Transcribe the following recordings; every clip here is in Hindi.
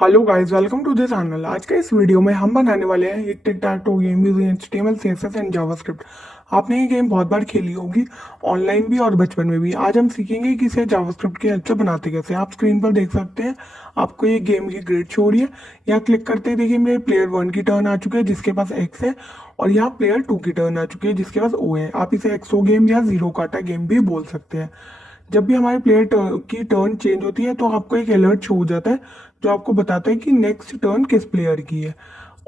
Hello guys, welcome to the channel. आज के इस वीडियो में हम बनाने वाले हैं एक tic tac toe game using HTML CSS and JavaScript. आपने ये गेम बहुत बार खेली होगी, ऑनलाइन भी और बचपन में भी। आज हम सीखेंगे कि इसे जावास्क्रिप्ट की हेल्प से बनाते कैसे। आप स्क्रीन पर देख सकते हैं, आपको ये गेम की ग्रिड शो हो रही है। यहाँ क्लिक करते ही देखिए मेरे प्लेयर 1 की टर्न आ चुकी है जिसके पास एक्स है, और यहाँ प्लेयर 2 की टर्न आ चुकी है जिसके पास ओ है। आप इसे एक्सो गेम या जीरो काटा गेम भी बोल सकते हैं। जब भी हमारे प्लेयर की टर्न चेंज होती है तो आपको एक अलर्ट शो हो जाता है जो आपको बताता है कि नेक्स्ट टर्न किस प्लेयर की है।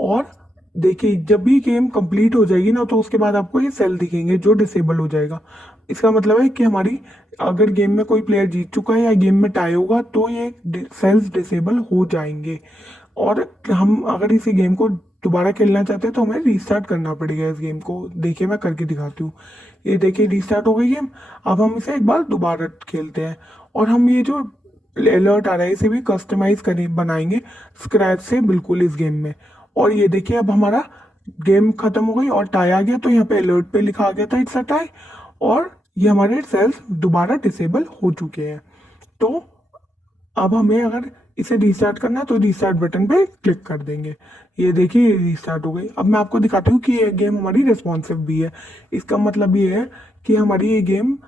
और देखिए, जब भी गेम कंप्लीट हो जाएगी ना तो उसके बाद आपको ये सेल दिखेंगे जो डिसेबल हो जाएगा। इसका मतलब है कि हमारी अगर गेम में कोई प्लेयर जीत चुका है या गेम में टाई होगा तो ये सेल्स डिसेबल हो जाएंगे। और हम अगर इसी गेम को दोबारा खेलना चाहते हैं तो हमें रीस्टार्ट करना पड़ेगा इस गेम को। देखिए मैं करके दिखाती हूँ। ये देखिए रीस्टार्ट हो गई गेम। अब हम इसे एक बार दोबारा खेलते हैं, और हम ये जो अलर्ट आ रहा है इसे भी कस्टमाइज करें बनाएंगे स्क्रैच से बिल्कुल इस गेम में। और ये देखिए अब हमारा गेम खत्म हो गई और टाई आ गया, तो यहाँ पे अलर्ट पे लिखा आ गया था इट्स अ टाई। और ये हमारे सेल्स दोबारा डिसेबल हो चुके हैं। तो अब हमें अगर इसे रीस्टार्ट करना है तो रीस्टार्ट बटन पे क्लिक कर देंगे। ये देखिए रीस्टार्ट हो गई। अब मैं आपको दिखाती हूँ कि ये गेम हमारी रिस्पॉन्सिव भी है। इसका मतलब ये है कि हमारी ये गेम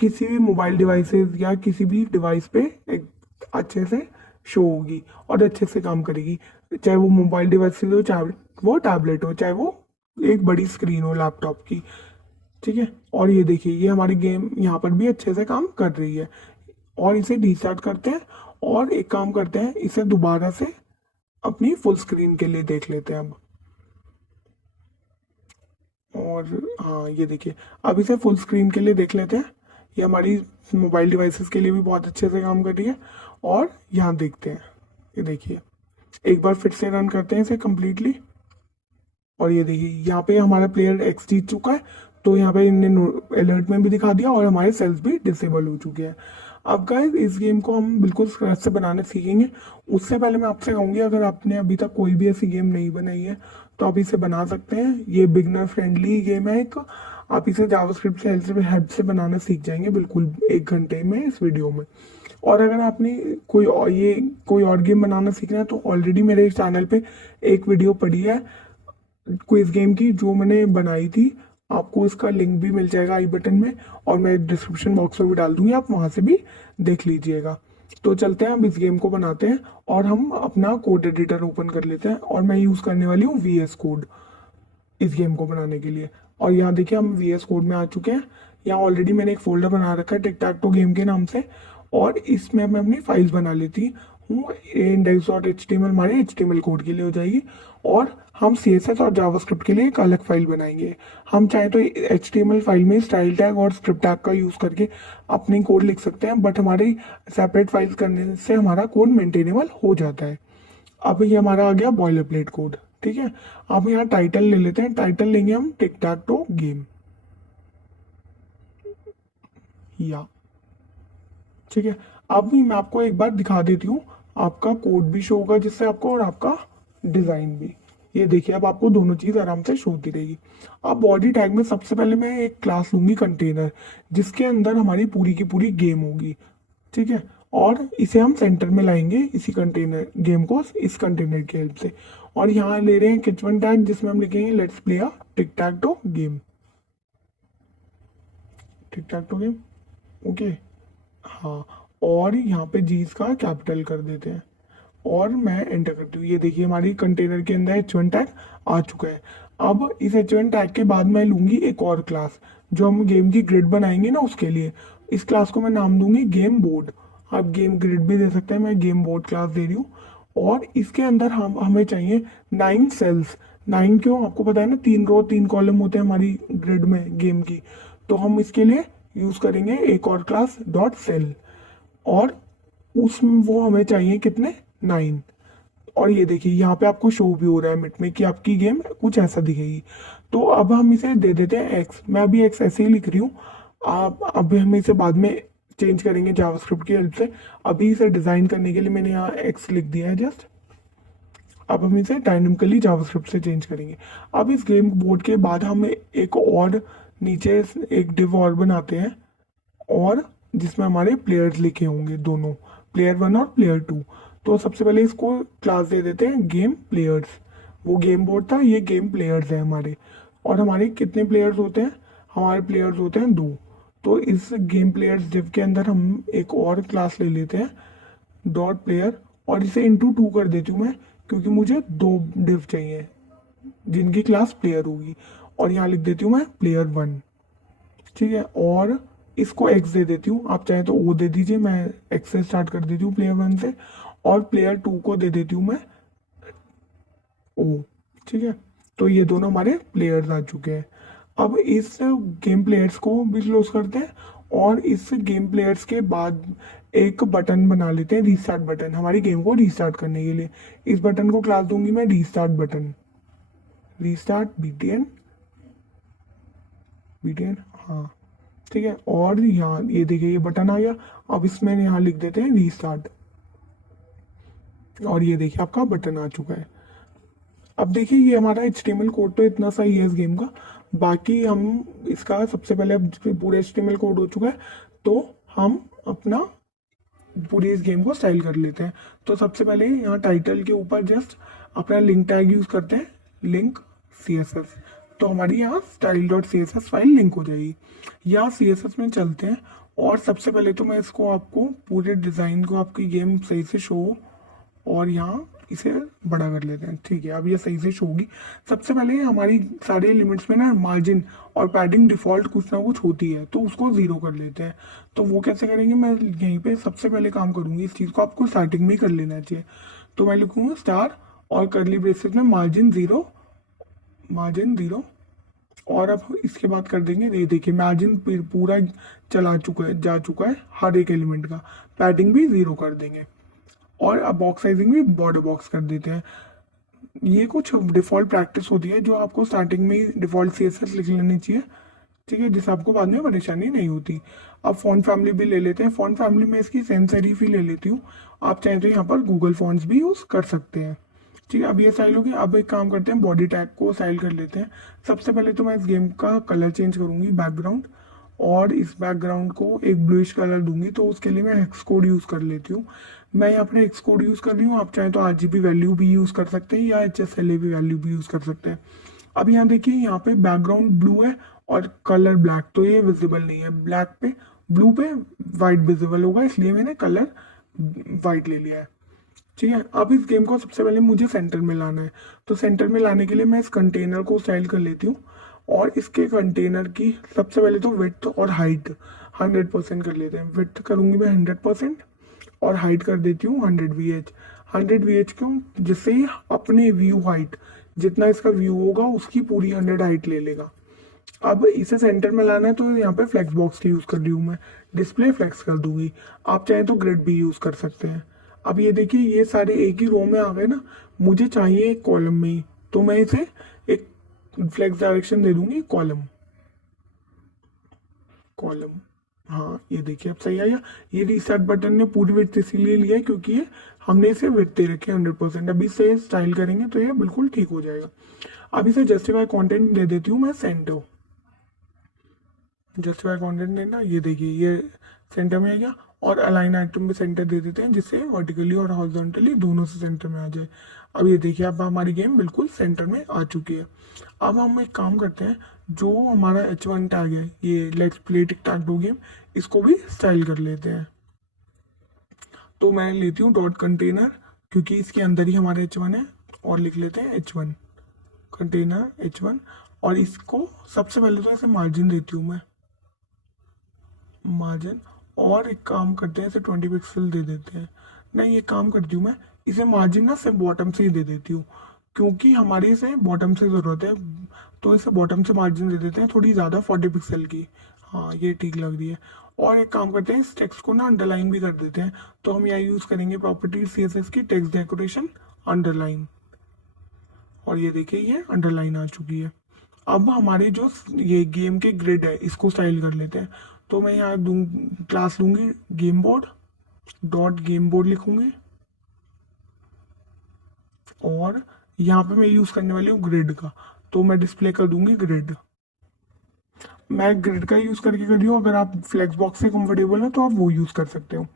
किसी भी मोबाइल डिवाइसेस या किसी भी डिवाइस पे एक अच्छे से शो होगी और अच्छे से काम करेगी। चाहे वो मोबाइल डिवाइस हो, चाहे वो टैबलेट हो, चाहे वो एक बड़ी स्क्रीन हो लैपटॉप की। ठीक है, और ये देखिए ये हमारी गेम यहाँ पर भी अच्छे से काम कर रही है। और इसे रीस्टार्ट करते हैं और एक काम करते हैं, इसे दोबारा से अपनी फुल स्क्रीन के लिए देख लेते हैं अब। और हाँ ये देखिए, अब इसे फुल स्क्रीन के लिए देख लेते हैं। ये हमारी मोबाइल डिवाइसेस के लिए भी बहुत अच्छे से काम कर रही है। और यहाँ देखते हैं, ये देखिए एक बार फिर से रन करते हैं इसे कम्प्लीटली। और ये देखिए यहाँ पे हमारा प्लेयर एक्स जीत चुका है, तो यहाँ पे इन्हें अलर्ट में भी दिखा दिया और हमारे सेल्स भी डिसेबल हो चुके हैं। अब गाइस इस गेम को हम बिल्कुल स्क्रैच से बनाने सीखेंगे। उससे पहले मैं आपसे कहूँगी, अगर आपने अभी तक कोई भी ऐसी गेम नहीं बनाई है तो आप इसे बना सकते हैं। ये बिगनर फ्रेंडली गेम है एक। आप इसे जावास्क्रिप्ट से हेल्प से बनाना सीख जाएंगे बिल्कुल 1 घंटे में इस वीडियो में। और अगर आपने कोई और गेम बनाना सीखना है तो ऑलरेडी मेरे चैनल पे एक वीडियो पड़ी है क्विज गेम की जो मैंने बनाई थी। आपको इसका लिंक भी मिल जाएगा आई बटन में, और मैं डिस्क्रिप्शन बॉक्स में भी डाल दूंगी, आप वहां से भी देख लीजिएगा। तो चलते हैं अब इस गेम को बनाते हैं, और हम अपना कोड एडिटर ओपन कर लेते हैं। और मैं यूज़ करने वाली हूँ VS कोड इस गेम को बनाने के लिए। और यहाँ देखिए हम VS कोड में आ चुके हैं। यहाँ ऑलरेडी मैंने एक फोल्डर बना रखा है टिक टैक टो गेम के नाम से, और इसमें मैं अपनी फाइल्स बना लेती हूँ। index.html हमारे HTML कोड के लिए हो जाएगी, और हम CSS और जावास्क्रिप्ट के लिए एक अलग फाइल बनाएंगे। हम चाहे तो HTML फाइल में स्टाइल टैग और स्क्रिप्ट टैग का यूज़ करके अपनी कोड लिख सकते हैं, बट हमारी सेपरेट फाइल्स करने से हमारा कोड मेंटेनेबल हो जाता है। अब ये हमारा आ गया बॉयलर प्लेट कोड। ठीक है, अब यहाँ टाइटल ले लेते हैं। टाइटल लेंगे हम टिक टैक टो गेम, या ठीक है। अब भी मैं आपको एक बार दिखा देती हूँ, आपका कोड भी शो होगा जिससे आपको, और आपका डिजाइन भी। ये देखिए अब आपको दोनों चीज आराम से शो होती रहेगी। अब बॉडी टैग में सबसे पहले मैं एक क्लास लूंगी कंटेनर, जिसके अंदर हमारी पूरी की पूरी गेम होगी। ठीक है, और इसे हम सेंटर में लाएंगे इसी कंटेनर गेम को इस कंटेनर की हेल्प से। और यहाँ ले रहे हैं किचवन टैग जिसमें हम लिखेंगे let's play a tick tac toe game. Tick tac toe game, okay. हाँ, और यहाँ पे जीस का कैपिटल कर देते हैं, और मैं एंटर करती हूँ। ये देखिए हमारी कंटेनर के अंदर H1 टैग आ चुका है। अब इस H1 टैग के बाद मैं लूंगी एक और क्लास जो हम गेम की ग्रिड बनाएंगे ना उसके लिए। इस क्लास को मैं नाम दूंगी गेम बोर्ड। आप गेम ग्रिड भी दे सकते हैं, मैं गेम बोर्ड क्लास दे रही हूँ। और इसके अंदर हम हमें चाहिए 9 सेल्स। 9 क्यों, आपको पता है ना, 3 रो 3 कॉलम होते हैं हमारी ग्रिड में गेम की। तो हम इसके लिए यूज करेंगे एक और क्लास डॉट सेल, और उसमें वो हमें चाहिए कितने, 9। और ये देखिए यहाँ पे आपको शो भी हो रहा है मिट में कि आपकी गेम कुछ ऐसा दिखेगी। तो अब हम इसे दे देते हैं एक्स। मैं अभी एक्स ऐसे ही लिख रही हूँ, आप अभी हम इसे बाद में चेंज करेंगे जावास्क्रिप्ट की हेल्प से। अभी इसे डिजाइन करने के लिए मैंने यहाँ एक्स लिख दिया है जस्ट। अब हम इसे डायनेमिकली जावास्क्रिप्ट से चेंज करेंगे। अब इस गेम बोर्ड के बाद हम एक और नीचे एक डिव और बनाते हैं, और जिसमें हमारे प्लेयर्स लिखे होंगे दोनों, प्लेयर 1 और प्लेयर 2। तो सबसे पहले इसको क्लास दे देते हैं गेम प्लेयर्स। वो गेम बोर्ड था, ये गेम प्लेयर्स है हमारे। और हमारे कितने प्लेयर्स होते हैं? हमारे प्लेयर्स होते हैं 2। तो इस गेम प्लेयर्स डिव के अंदर हम एक और क्लास ले लेते हैं, डॉट प्लेयर, और इसे इंटू 2 कर देती हूँ मैं, क्योंकि मुझे 2 डिव चाहिए जिनकी क्लास प्लेयर होगी। और यहाँ लिख देती हूँ मैं प्लेयर 1। ठीक है, और इसको एक्स दे देती हूँ, आप चाहे तो ओ दे दीजिए, मैं एक्स से स्टार्ट कर देती हूँ प्लेयर 1 से। और प्लेयर 2 को दे देती हूँ मैं ओ। ठीक है, तो ये दोनों हमारे प्लेयर्स आ चुके हैं। अब इस गेम प्लेयर्स को भी क्लोज करते हैं, और इस गेम प्लेयर्स के बाद एक बटन बना लेते हैं, रीस्टार्ट बटन, हमारी गेम को रीस्टार्ट करने के लिए। इस बटन को क्लास दूंगी मैं restart button, restart BTN, BTN, हाँ। ठीक है, और यहाँ ये देखिए ये बटन आ गया। अब इसमें यहाँ लिख देते हैं रीस्टार्ट, और ये देखिए आपका बटन आ चुका है। अब देखिए ये हमारा HTML कोड तो इतना सही है इस गेम का। बाकी हम इसका सबसे पहले, अब पूरा HTML कोड हो चुका है, तो हम अपना पूरी इस गेम को स्टाइल कर लेते हैं। तो सबसे पहले यहाँ टाइटल के ऊपर जस्ट अपना लिंक टैग यूज करते हैं, लिंक CSS। तो हमारी यहाँ style.css फाइल लिंक हो जाएगी। यहाँ CSS में चलते हैं, और सबसे पहले तो मैं इसको आपको पूरे डिज़ाइन को, आपकी गेम सही से शो हो, और यहाँ इसे बड़ा कर लेते हैं। ठीक है, अब ये सही से शो होगी। सबसे पहले हमारी सारे लिमिट्स में ना मार्जिन और पैडिंग डिफॉल्ट कुछ ना कुछ होती है, तो उसको 0 कर लेते हैं। तो वो कैसे करेंगे, मैं यहीं पे सबसे पहले काम करूंगी, इस चीज़ को आपको स्टार्टिंग में ही कर लेना चाहिए। तो मैं लिखूंगा स्टार और करली ब्रेसेस में मार्जिन 0, मार्जिन 0। और अब इसके बाद कर देंगे, ये देखिए मार्जिन पूरा चला चुका है, जा चुका है हर एक एलिमेंट का। पैडिंग भी 0 कर देंगे, और अब बॉक्स साइजिंग भी बॉर्डर बॉक्स कर देते हैं। ये कुछ डिफ़ॉल्ट प्रैक्टिस होती है जो आपको स्टार्टिंग में ही डिफ़ॉल्ट CSS लिख लेनी चाहिए। ठीक है, जिससे आपको बाद में परेशानी नहीं होती। अब फॉन्ट फैमिली भी ले लेते हैं। फॉन्ट फैमिली में इसकी सेंस सेरिफ ही ले लेती हूँ। आप चाहें तो यहाँ पर गूगल फॉन्ट्स भी यूज़ कर सकते हैं। ठीक है, अब ये स्टाइल हो गया। अब एक काम करते हैं, बॉडी टैग को स्टाइल कर लेते हैं। सबसे पहले तो मैं इस गेम का कलर चेंज करूँगी, बैकग्राउंड, और इस बैकग्राउंड को एक ब्लूइश कलर दूंगी। तो उसके लिए मैं हेक्स कोड यूज़ कर लेती हूँ। मैं यहाँ पर हेक्स कोड यूज़ कर रही हूँ, आप चाहें तो RGB वैल्यू भी यूज़ कर सकते हैं, या HSLA वैल्यू भी यूज़ कर सकते हैं। अब यहाँ देखिए, यहाँ पे बैकग्राउंड ब्लू है और कलर ब्लैक, तो ये विजिबल नहीं है। ब्लैक पे, ब्लू पे वाइट विजिबल होगा, इसलिए मैंने कलर वाइट ले लिया है। ठीक है, अब इस गेम को सबसे पहले मुझे सेंटर में लाना है। तो सेंटर में लाने के लिए मैं इस कंटेनर को स्टाइल कर लेती हूँ, और इसके कंटेनर की सबसे पहले तो विड्थ और हाइट 100% कर लेते हैं। विड्थ करूँगी मैं 100%, और हाइट कर देती हूँ 100 VH। 100 VH क्यों? जिससे ये अपने व्यू हाइट, जितना इसका व्यू होगा उसकी पूरी 100 हाइट ले लेगा। अब इसे सेंटर में लाना है, तो यहाँ पे फ्लेक्स बॉक्स की यूज़ कर रही हूँ मैं, डिस्प्ले फ्लेक्स कर दूंगी। आप चाहें तो ग्रिड भी यूज़ कर सकते हैं। अब ये देखिए ये सारे एक ही रो में आ गए ना, मुझे चाहिए एक कॉलम में ही, तो मैं इसे एक फ्लेक्स डायरेक्शन दे दूंगी, कॉलम, कॉलम। हाँ ये देखिए अब सही आया। ये रीसेट बटन ने पूरी विड्थ इसीलिए लिया है क्योंकि ये हमने इसे विड्थ दे रखे 100%। अभी इसे स्टाइल करेंगे तो ये बिल्कुल ठीक हो जाएगा। अब इसे जस्टिफाई कंटेंट दे देती हूँ मैं सेंटर, जस्टिफाई कंटेंट देना, ये देखिए ये सेंटर में आ गया। और अलाइन आइटम भी सेंटर दे देते हैं, जिससे वर्टिकली और हॉरिजॉन्टली दोनों से सेंटर में आ जाए। अब ये देखिए अब हमारी गेम बिल्कुल सेंटर में आ चुकी है। अब हम एक काम करते हैं, जो हमारा H1 टैग है, ये let's play tic tac toe game, इसको भी स्टाइल कर लेते हैं। तो मैं लेती हूँ डॉट कंटेनर, क्योंकि इसके अंदर ही हमारा H1 है, और लिख लेते हैं H1 कंटेनर H1। और इसको सबसे पहले तो ऐसे मार्जिन देती हूँ मैं, मार्जिन। और एक काम करते हैं, इसे 20 पिक्सल दे देते हैं। नहीं, ये काम करती हूँ मैं, इसे मार्जिन ना सिर्फ बॉटम से ही दे देती हूँ, क्योंकि हमारी इसे बॉटम से ज़रूरत है। तो इसे बॉटम से मार्जिन दे देते हैं थोड़ी ज़्यादा, 40 पिक्सल की। हाँ ये ठीक लग रही है। और एक काम करते हैं, इस टेक्स्ट को ना अंडरलाइन भी कर देते हैं। तो हम यहाँ यूज़ करेंगे प्रॉपर्टी CSS की टेक्स्ट डेकोरेशन अंडरलाइन, और ये देखिए ये अंडरलाइन आ चुकी है। अब हमारे जो ये गेम के ग्रिड है, इसको स्टाइल कर लेते हैं। तो मैं यहाँ क्लास लूंगी game board, dot game board लिखूंगी, और यहाँ पे मैं यूज़ करने वाली हूँ ग्रिड का, तो मैं डिस्प्ले कर दूंगी ग्रिड। मैं ग्रिड का यूज़ करके कर रही हूँ, अगर आप फ्लेक्स बॉक्स से कंफर्टेबल हो तो आप वो यूज़ कर सकते हो।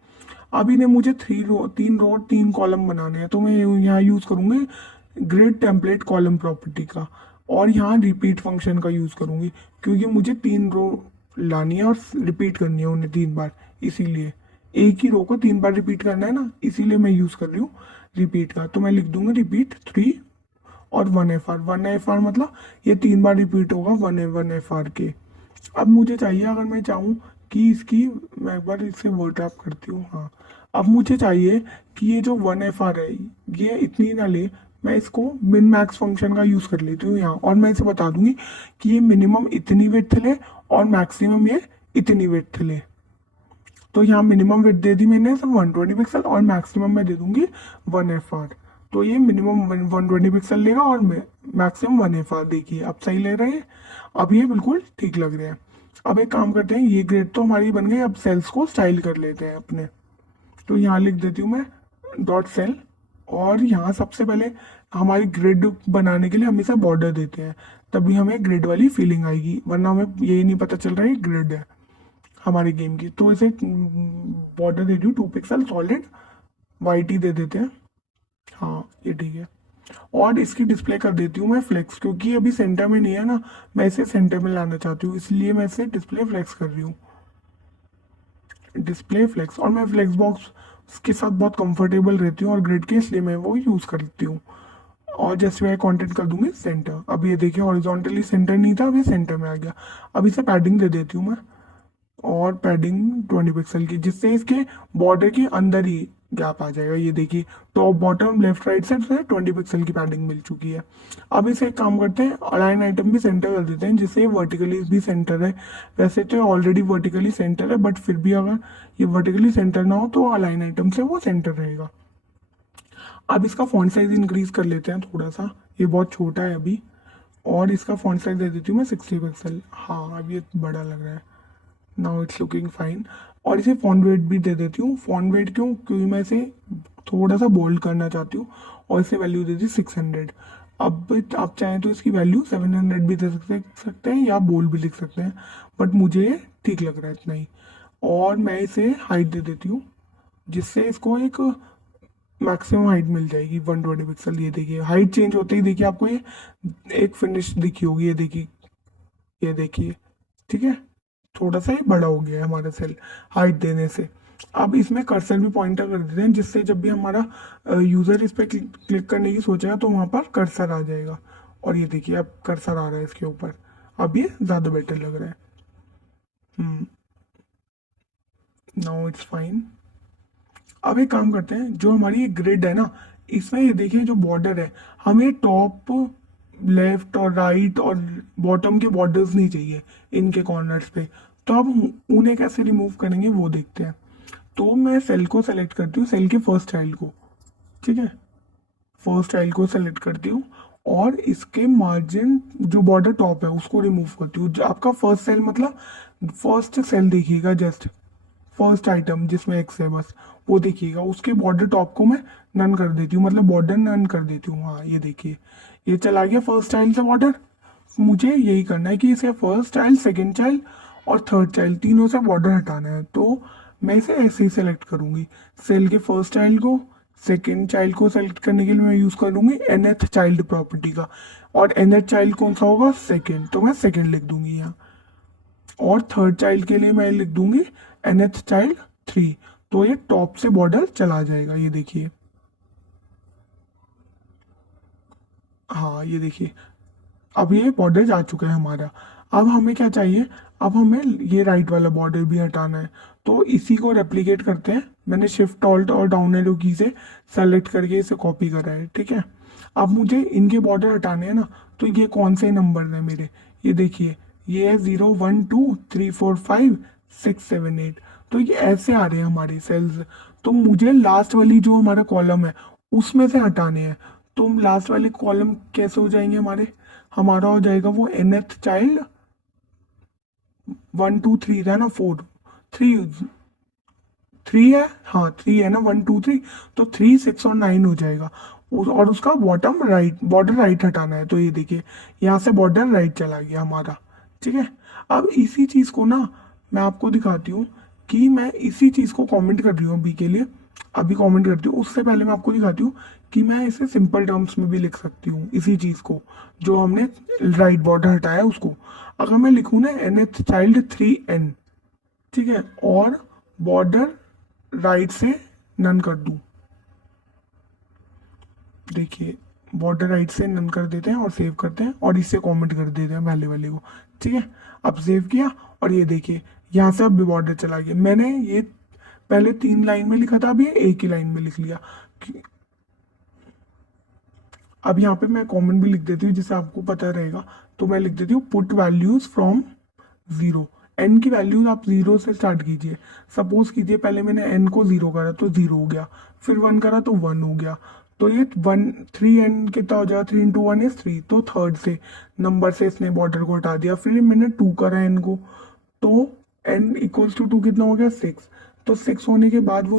अब इन्हें मुझे 3 रो 3 कॉलम बनाने हैं, तो मैं यहाँ यूज़ करूँगी ग्रिड टेम्पलेट कॉलम प्रॉपर्टी का, और यहाँ रिपीट फंक्शन का यूज़ करूँगी, क्योंकि मुझे 3 रो लानी है और रिपीट करनी है उन्हें 3 बार, इसीलिए एक ही रो को 3 बार रिपीट करना है ना, इसीलिए मैं यूज़ कर रही हूँ रिपीट का। तो मैं लिख दूंगा रिपीट 3 और 1 FR मतलब ये 3 बार रिपीट होगा 1 FR के। अब मुझे चाहिए, अगर मैं चाहूँ कि इसकी, मैं एक बार इसे वर्ड रैप करती हूँ, हाँ। अब मुझे चाहिए कि ये जो 1 FR है ये इतनी ना ले, मैं इसको मिन मैक्स फंक्शन का यूज़ कर लेती हूँ यहाँ, और मैं इसे बता दूंगी कि ये मिनिमम इतनी विड्थ ले और मैक्सिमम ये इतनी विड्थ ले। तो यहाँ मिनिमम विड्थ दे दी मैंने सब 120 पिक्सल, और मैक्सिमम मैं दे दूंगी 1 FR। तो ये मिनिमम 120 पिक्सल लेगा और मैक्सिमम 1 FR। देखिए अब सही ले रहे हैं, अब ये बिल्कुल ठीक लग रहे हैं। अब एक काम करते हैं, ये ग्रेड तो हमारी बन गई, अब सेल्स को स्टाइल कर लेते हैं अपने। तो यहाँ लिख देती हूँ मैं डॉट सेल, और यहाँ सबसे पहले हमारी ग्रिड बनाने के लिए हम इसे बॉर्डर देते हैं, तभी हमें ग्रिड वाली फीलिंग आएगी, वरना हमें यही नहीं पता चल रहा है ग्रिड है हमारी गेम की। तो इसे बॉर्डर दे दी 2 पिक्सल सॉलिड वाइट ही दे देते हैं, हाँ ये ठीक है। और इसकी डिस्प्ले कर देती हूँ मैं फ्लेक्स, क्योंकि अभी सेंटर में नहीं है ना, मैं इसे सेंटर में लाना चाहती हूँ, इसलिए मैं इसे डिस्प्ले फ्लेक्स कर रही हूँ, डिस्प्ले फ्लेक्स। और मैं फ्लेक्स बॉक्स के साथ बहुत कंफर्टेबल रहती हूँ और ग्रिड के, इसलिए मैं वो यूज़ करती हूँ। और जैसे मैं कंटेंट कर दूंगी सेंटर, अब ये देखिए हॉरिजॉन्टली सेंटर नहीं था, अभी सेंटर में आ गया। अब इसे पैडिंग दे देती हूँ मैं, और पैडिंग 20 पिक्सल की, जिससे इसके बॉर्डर के अंदर ही गैप आ जाएगा। ये देखिए top bottom left right side से 20 पिक्सल की पैडिंग मिल चुकी है। अब इसे एक काम करते हैं, अलाइन आइटम भी सेंटर कर देते हैं, जिससे वर्टिकली भी सेंटर है। वैसे तो ऑलरेडी वर्टिकली सेंटर है, बट फिर भी अगर ये वर्टिकली सेंटर ना हो तो अलाइन आइटम से वो सेंटर रहेगा। अब इसका फॉन्ट साइज इंक्रीज कर लेते हैं थोड़ा सा, ये बहुत छोटा है अभी, और इसका फॉन्ट साइज दे देती हूँ मैं 60 पिक्सल। हाँ अब ये बड़ा लग रहा है, नाउ इट्स लुकिंग फाइन। और इसे फॉन्ट वेट भी दे देती हूँ। फॉन्ट वेट क्यों, क्योंकि मैं इसे थोड़ा सा बोल्ड करना चाहती हूँ, और इसे वैल्यू दे दी 600। अब आप चाहें तो इसकी वैल्यू 700 भी दे सकते हैं, या बोल्ड भी लिख सकते हैं, बट मुझे ये ठीक लग रहा है इतना ही। और मैं इसे हाइट दे देती हूँ, जिससे इसको एक मैक्सिमम हाइट मिल जाएगी 120 पिक्सल। ये देखिए हाइट चेंज होते ही देखिए आपको ये एक फिनिश दिखी होगी, ये देखिए, ये देखिए, ठीक है। थोड़ा सा ही बड़ा हो गया है हमारा सेल हाइट देने से। अब इसमें कर्सर भी पॉइंटर कर देते हैं, जिससे जब भी हमारा यूजर इस पर क्लिक करने की सोचेगा तो वहां पर कर्सर आ जाएगा। और ये देखिए अब कर्सर आ रहा है इसके ऊपर, अब ये ज्यादा बेटर लग रहा है। Now it's fine. अब एक काम करते हैं, जो हमारी ये ग्रिड है ना, इसमें ये देखिए जो बॉर्डर है, हमें टॉप लेफ्ट और राइट और बॉटम के बॉर्डर्स नहीं चाहिए इनके कॉर्नर्स पे। तो अब उन्हें कैसे रिमूव करेंगे वो देखते हैं। तो मैं सेल को सेलेक्ट करती हूँ, सेल के फर्स्ट चाइल्ड को, ठीक है, फर्स्ट चाइल्ड को सेलेक्ट करती हूँ, और इसके मार्जिन जो बॉर्डर टॉप है उसको रिमूव करती हूँ। आपका फर्स्ट सेल मतलब फर्स्ट सेल देखिएगा, जस्ट फर्स्ट आइटम जिसमें एक्स है बस वो देखिएगा, उसके बॉर्डर टॉप को मैं नन कर देती हूँ, मतलब बॉर्डर नन कर देती हूँ। हाँ ये देखिए ये चला गया फर्स्ट चाइल्ड से बॉर्डर। मुझे यही करना है कि इसे फर्स्ट चाइल्ड, सेकंड चाइल्ड और थर्ड चाइल्ड तीनों से बॉर्डर हटाना है। तो मैं इसे ऐसे ही सेलेक्ट करूंगी, सेल के फर्स्ट चाइल्ड को, सेकंड चाइल्ड को सेलेक्ट करने के लिए मैं यूज करूंगी nth चाइल्ड प्रॉपर्टी का, और nth चाइल्ड कौन सा होगा, सेकंड, तो मैं सेकंड लिख दूंगी यहाँ। और थर्ड चाइल्ड के लिए मैं लिख दूंगी nth चाइल्ड 3। तो ये टॉप से बॉर्डर चला जाएगा, ये देखिए, हाँ ये देखिए अब ये बॉर्डर जा चुका है हमारा। अब हमें क्या चाहिए, अब हमें ये राइट वाला बॉर्डर भी हटाना है। तो इसी को रेप्लिकेट करते हैं, मैंने शिफ्ट ऑल्ट और डाउन एरो की से सेलेक्ट करके इसे कॉपी करा है, ठीक है। अब मुझे इनके बॉर्डर हटाने हैं ना, तो ये कौन से नंबर है मेरे, ये देखिए, ये है 0 1 2 3 4 5 6 7 8। तो ये ऐसे आ रहे हैं हमारे सेल्स। तो मुझे लास्ट वाली जो हमारा कॉलम है उसमें से हटाने हैं। तो लास्ट वाले कॉलम कैसे हो जाएंगे हमारे, हमारा हो जाएगा वो nth चाइल्ड 1 2 3 था ना, 4 3 3 है, हाँ 3 है ना, 1 2 3, तो 3 6 और 9 हो जाएगा। और उसका बॉटम राइट बॉर्डर राइट हटाना है। तो ये देखिए यहाँ से बॉर्डर राइट चला गया हमारा, ठीक है। अब इसी चीज को ना मैं आपको दिखाती हूँ कि मैं इसी चीज़ को कमेंट कर रही हूँ बी के लिए, अभी कमेंट करती हूँ। उससे पहले मैं आपको दिखाती हूँ कि मैं इसे सिंपल टर्म्स में भी लिख सकती हूँ, इसी चीज़ को जो हमने राइट बॉर्डर हटाया है उसको। अगर मैं लिखूँ ना nth चाइल्ड 3n, ठीक है, और बॉर्डर राइट से नन कर दूँ, देखिए बॉर्डर राइट से नन कर देते हैं और सेव करते हैं और इससे कमेंट कर देते हैं पहले वाले को, ठीक है। अब सेव किया और ये देखिए यहाँ से अब भी बॉर्डर चला गया। मैंने ये पहले 3 लाइन में लिखा था, अभी एक ही लाइन में लिख लिया। अब यहाँ पे मैं कमेंट भी लिख देती हूँ जिससे आपको पता रहेगा। तो मैं लिख देती हूँ put values from zero. N की वैल्यूज आप जीरो से स्टार्ट कीजिए। सपोज कीजिए पहले मैंने एन को जीरो करा तो जीरो हो गया, फिर वन करा तो वन हो गया। तो ये वन, थ्री एन कितना हो जाएगा, 3 × 1 इज 3। तो थर्ड से नंबर से इसने बॉर्डर को हटा दिया। फिर मैंने टू करा एन को, तो एन इक्वल्स टू टू कितना हो गया, 6। तो 6 होने के बाद वो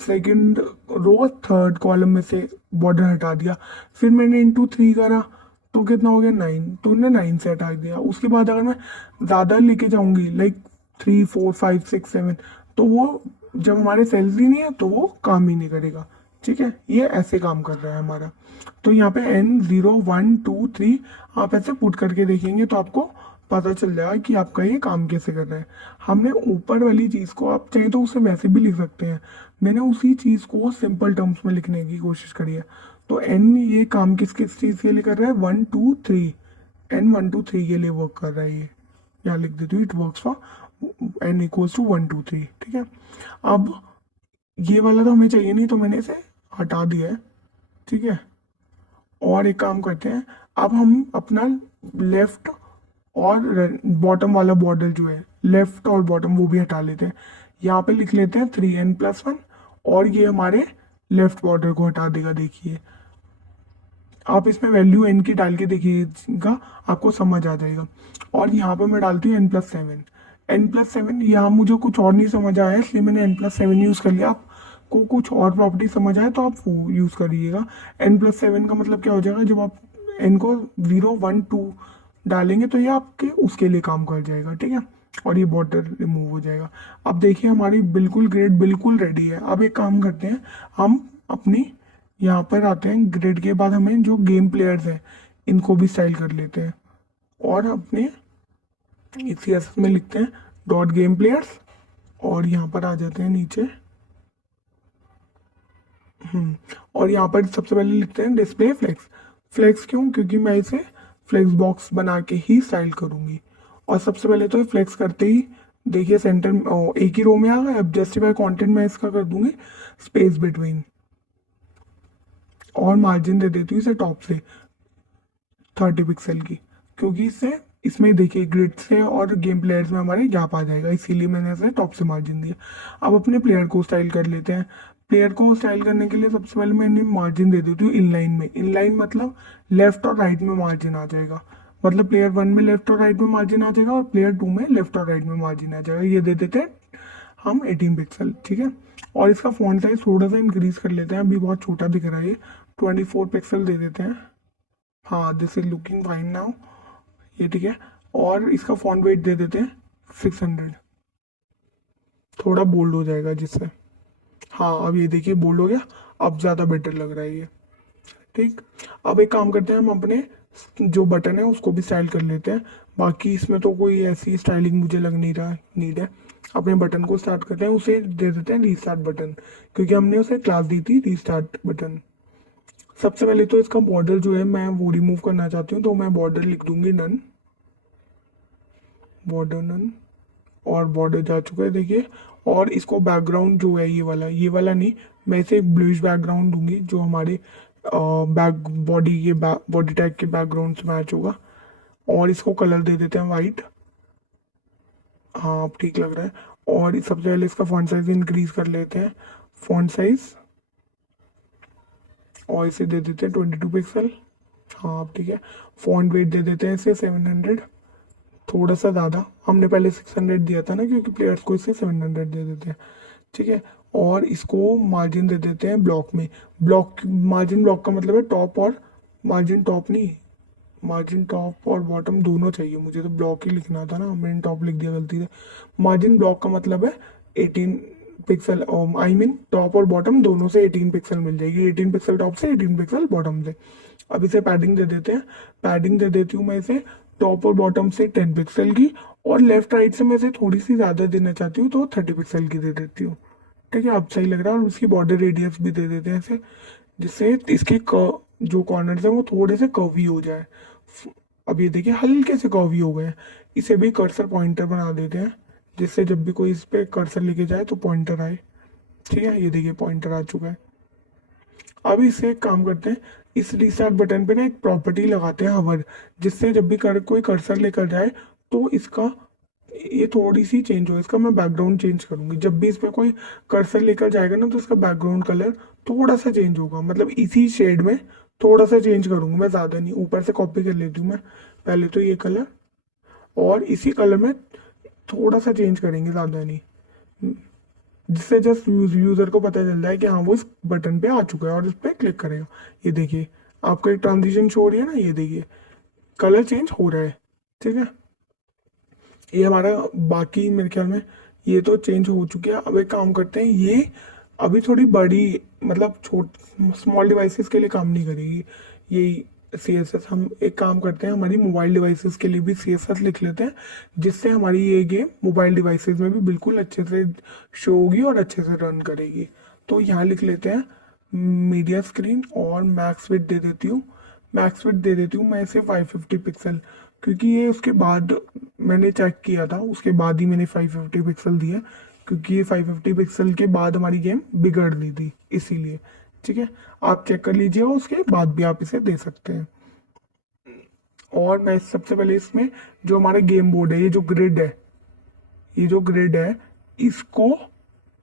सेकंड रो थर्ड कॉलम में से बॉर्डर हटा दिया। फिर मैंने इंटू 3 करा तो कितना हो गया, 9। तो उन्हें 9 से हटा दिया। उसके बाद अगर मैं ज़्यादा लेके जाऊंगी लाइक 3 4 5 6 7, तो वो जब हमारे सेल्स ही नहीं है तो वो काम ही नहीं करेगा, ठीक है। ये ऐसे काम कर रहा है हमारा। तो यहाँ पे n 0 1 2 3 आप ऐसे पुट करके देखेंगे तो आपको पता चल जाएगा कि आपका ये काम कैसे कर रहा है। हमने ऊपर वाली चीज़ को, आप चाहें तो उसे वैसे भी लिख सकते हैं, मैंने उसी चीज़ को सिंपल टर्म्स में लिखने की कोशिश करी है। तो n ये काम किस किस चीज़ के लिए कर रहा है, 1 2 3, n 1 2 3 के लिए वर्क कर रहा है ये। यहाँ लिख देती हूँ it works for n equals to 1 2 3, ठीक है। अब ये वाला तो हमें चाहिए नहीं तो मैंने इसे हटा दिया है, ठीक है। और एक काम करते हैं, अब हम अपना लेफ्ट और बॉटम वाला बॉर्डर जो है, लेफ्ट और बॉटम, वो भी हटा लेते हैं। यहाँ पे लिख लेते हैं 3n+1, और ये हमारे लेफ्ट बॉर्डर को हटा देगा। देखिए आप इसमें वैल्यू n की डाल के देखिएगा, आपको समझ आ जाएगा। और यहाँ पे मैं डालती हूँ n+7। n+7 यहाँ मुझे कुछ और नहीं समझ आया इसलिए मैंने n+7 यूज़ कर लिया। आपको कुछ और प्रॉपर्टी समझ आए तो आप वो यूज़ करिएगा। n+7 का मतलब क्या हो जाएगा, जब आप n को 0 1 2 डालेंगे तो ये आपके उसके लिए काम कर जाएगा, ठीक है। और ये बॉर्डर रिमूव हो जाएगा। अब देखिए हमारी बिल्कुल ग्रिड बिल्कुल रेडी है। अब एक काम करते हैं, हम अपनी यहाँ पर आते हैं, ग्रिड के बाद हमें जो गेम प्लेयर्स हैं इनको भी स्टाइल कर लेते हैं और अपने CSS में लिखते हैं डॉट गेम प्लेयर्स, और यहाँ पर आ जाते हैं नीचे। और यहाँ पर सबसे पहले लिखते हैं डिस्प्ले फ्लेक्स। फ्लेक्स क्यों, क्योंकि मैं इसे फ्लेक्स बॉक्स बना के ही स्टाइल करूँगी। और सबसे पहले तो फ्लेक्स करते ही देखिए सेंटर एक ही रो में आ गया। अब जस्टिफाई कंटेंट में इसका कर दूंगी स्पेस बिटवीन, और मार्जिन दे देती हूँ इसे टॉप से 30 पिक्सल की, क्योंकि इससे इसमें देखिए ग्रिड से और गेम प्लेयर्स में हमारे गैप आ जाएगा, इसीलिए मैंने इसे टॉप से मार्जिन दिया। अब अपने प्लेयर को स्टाइल कर लेते हैं। प्लेयर को स्टाइल करने के लिए सबसे पहले मैंने मार्जिन दे देती हूँ इनलाइन में। इनलाइन मतलब लेफ्ट और राइट में मार्जिन आ जाएगा, मतलब प्लेयर 1 में लेफ्ट और राइट में मार्जिन आ जाएगा और प्लेयर 2 में लेफ्ट और राइट में मार्जिन आ जाएगा। ये दे देते हैं हम 18 पिक्सल, ठीक है। और इसका फॉन्ट साइज थोड़ा सा इंक्रीज कर लेते हैं, अभी बहुत छोटा दिख रहा है ये, 24 पिक्सल दे देते हैं। हाँ this is looking fine now, ये ठीक है। और इसका फॉन्ट वेट दे देते हैं 600, थोड़ा बोल्ड हो जाएगा जिससे। हाँ अब ये देखिए बोल्ड हो गया, अब ज़्यादा बेटर लग रहा है ये, ठीक। अब एक काम करते हैं, हम अपने जो बटन है उसको भी स्टाइल कर लेते हैं। बाकी इसमें तो कोई ऐसी स्टाइलिंग मुझे लग नहीं रहा नीड है। अपने बटन को स्टार्ट करते हैं, उसे दे देते हैं रीस्टार्ट बटन, क्योंकि हमने उसे क्लास दी थी रीस्टार्ट बटन। सबसे पहले तो इसका बॉर्डर जो है मैं वो रिमूव करना चाहती हूँ, तो मैं बॉर्डर लिख दूंगी नन, बॉर्डर नन, और बॉर्डर जा चुका है देखिए। और इसको बैकग्राउंड जो है ये वाला नहीं, मैं इसे एक ब्लूइश बैकग्राउंड दूंगी जो हमारे बैक बॉडी के बॉडी टैग के बैकग्राउंड से मैच होगा। और इसको कलर दे देते हैं वाइट। हाँ अब ठीक लग रहा है। और सबसे पहले इसका फॉन्ट साइज इंक्रीज कर लेते हैं, फॉन्ट साइज, और इसे दे देते हैं 22 पिक्सल। हाँ अब ठीक है। फॉन्ट वेट दे देते हैं इसे 700, थोड़ा सा ज़्यादा, हमने पहले 600 दिया था ना, क्योंकि प्लेयर्स को इसे 700 दे देते हैं, ठीक है। और इसको मार्जिन दे देते हैं ब्लॉक में। ब्लॉक मार्जिन, ब्लॉक का मतलब है टॉप, और मार्जिन टॉप नहीं, मार्जिन टॉप और बॉटम दोनों चाहिए मुझे, तो ब्लॉक ही लिखना था ना, मैंने टॉप लिख दिया गलती से। मार्जिन ब्लॉक का मतलब है 18 पिक्सल, आई मीन टॉप और बॉटम दोनों से 18 पिक्सल मिल जाएगी, 18 पिक्सल टॉप से 18 पिक्सल बॉटम से। अब इसे पैडिंग दे देते हैं। पैडिंग दे देती हूँ मैं इसे टॉप और बॉटम से 10 पिक्सल की, और लेफ्ट राइट से मैं इसे थोड़ी सी ज़्यादा देना चाहती हूँ तो 30 पिक्सल की दे देती हूँ। ठीक है, अब सही लग रहा है। और उसकी बॉर्डर रेडियस भी दे देते हैं ऐसे, जिससे इसके जो कॉर्नर्स हैं वो थोड़े से कर्वी हो जाए। अब ये देखिए हल्के से कर्वी हो गए हैं। इसे भी कर्सर पॉइंटर बना देते हैं, जिससे जब भी कोई इस पे कर्सर लेके जाए तो पॉइंटर आए। ठीक है, ये देखिए पॉइंटर आ चुका है। अब इसे एक काम करते हैं, इस रिस्टार्ट बटन पे ना एक प्रॉपर्टी लगाते हैं हवर, जिससे जब भी कोई कर्सर लेकर जाए तो इसका ये थोड़ी सी चेंज हो। इसका मैं बैकग्राउंड चेंज करूंगी, जब भी इस पे कोई कर्सर लेकर जाएगा ना तो इसका बैकग्राउंड कलर थोड़ा सा चेंज होगा, मतलब इसी शेड में थोड़ा सा चेंज करूंगी मैं, ज़्यादा नहीं। ऊपर से कॉपी कर लेती हूँ मैं पहले तो ये कलर, और इसी कलर में थोड़ा सा चेंज करेंगे, ज़्यादा नहीं, जिससे जस्ट यूजर को पता चल जाए कि हाँ वो इस बटन पे आ चुका है और इस पर क्लिक करेगा। ये देखिए आपको एक ट्रांजिशन शो हो रही है ना, ये देखिए कलर चेंज हो रहा है। ठीक है, ये हमारा बाकी मेरे ख्याल में ये तो चेंज हो चुकी है। अब एक काम करते हैं, ये अभी थोड़ी बड़ी, मतलब छोट स्मॉल डिवाइसेस के लिए काम नहीं करेगी ये सी एस एस। हम एक काम करते हैं, हमारी मोबाइल डिवाइसेस के लिए भी सी एस एस लिख लेते हैं, जिससे हमारी ये गेम मोबाइल डिवाइसेस में भी बिल्कुल अच्छे से शो होगी और अच्छे से रन करेगी। तो यहाँ लिख लेते हैं मीडिया स्क्रीन, और मैक्स विड्थ दे देती हूँ। मैक्स विड्थ दे देती हूँ मैं इसे 550 पिक्सल, क्योंकि ये उसके बाद मैंने चेक किया था, उसके बाद ही मैंने 550 पिक्सल दिया, क्योंकि ये 550 पिक्सल के बाद हमारी गेम बिगड़ ली थी इसीलिए। ठीक है, आप चेक कर लीजिए, उसके बाद भी आप इसे दे सकते हैं। और मैं सबसे पहले इसमें जो हमारा गेम बोर्ड है, ये जो ग्रिड है, ये जो ग्रिड है इसको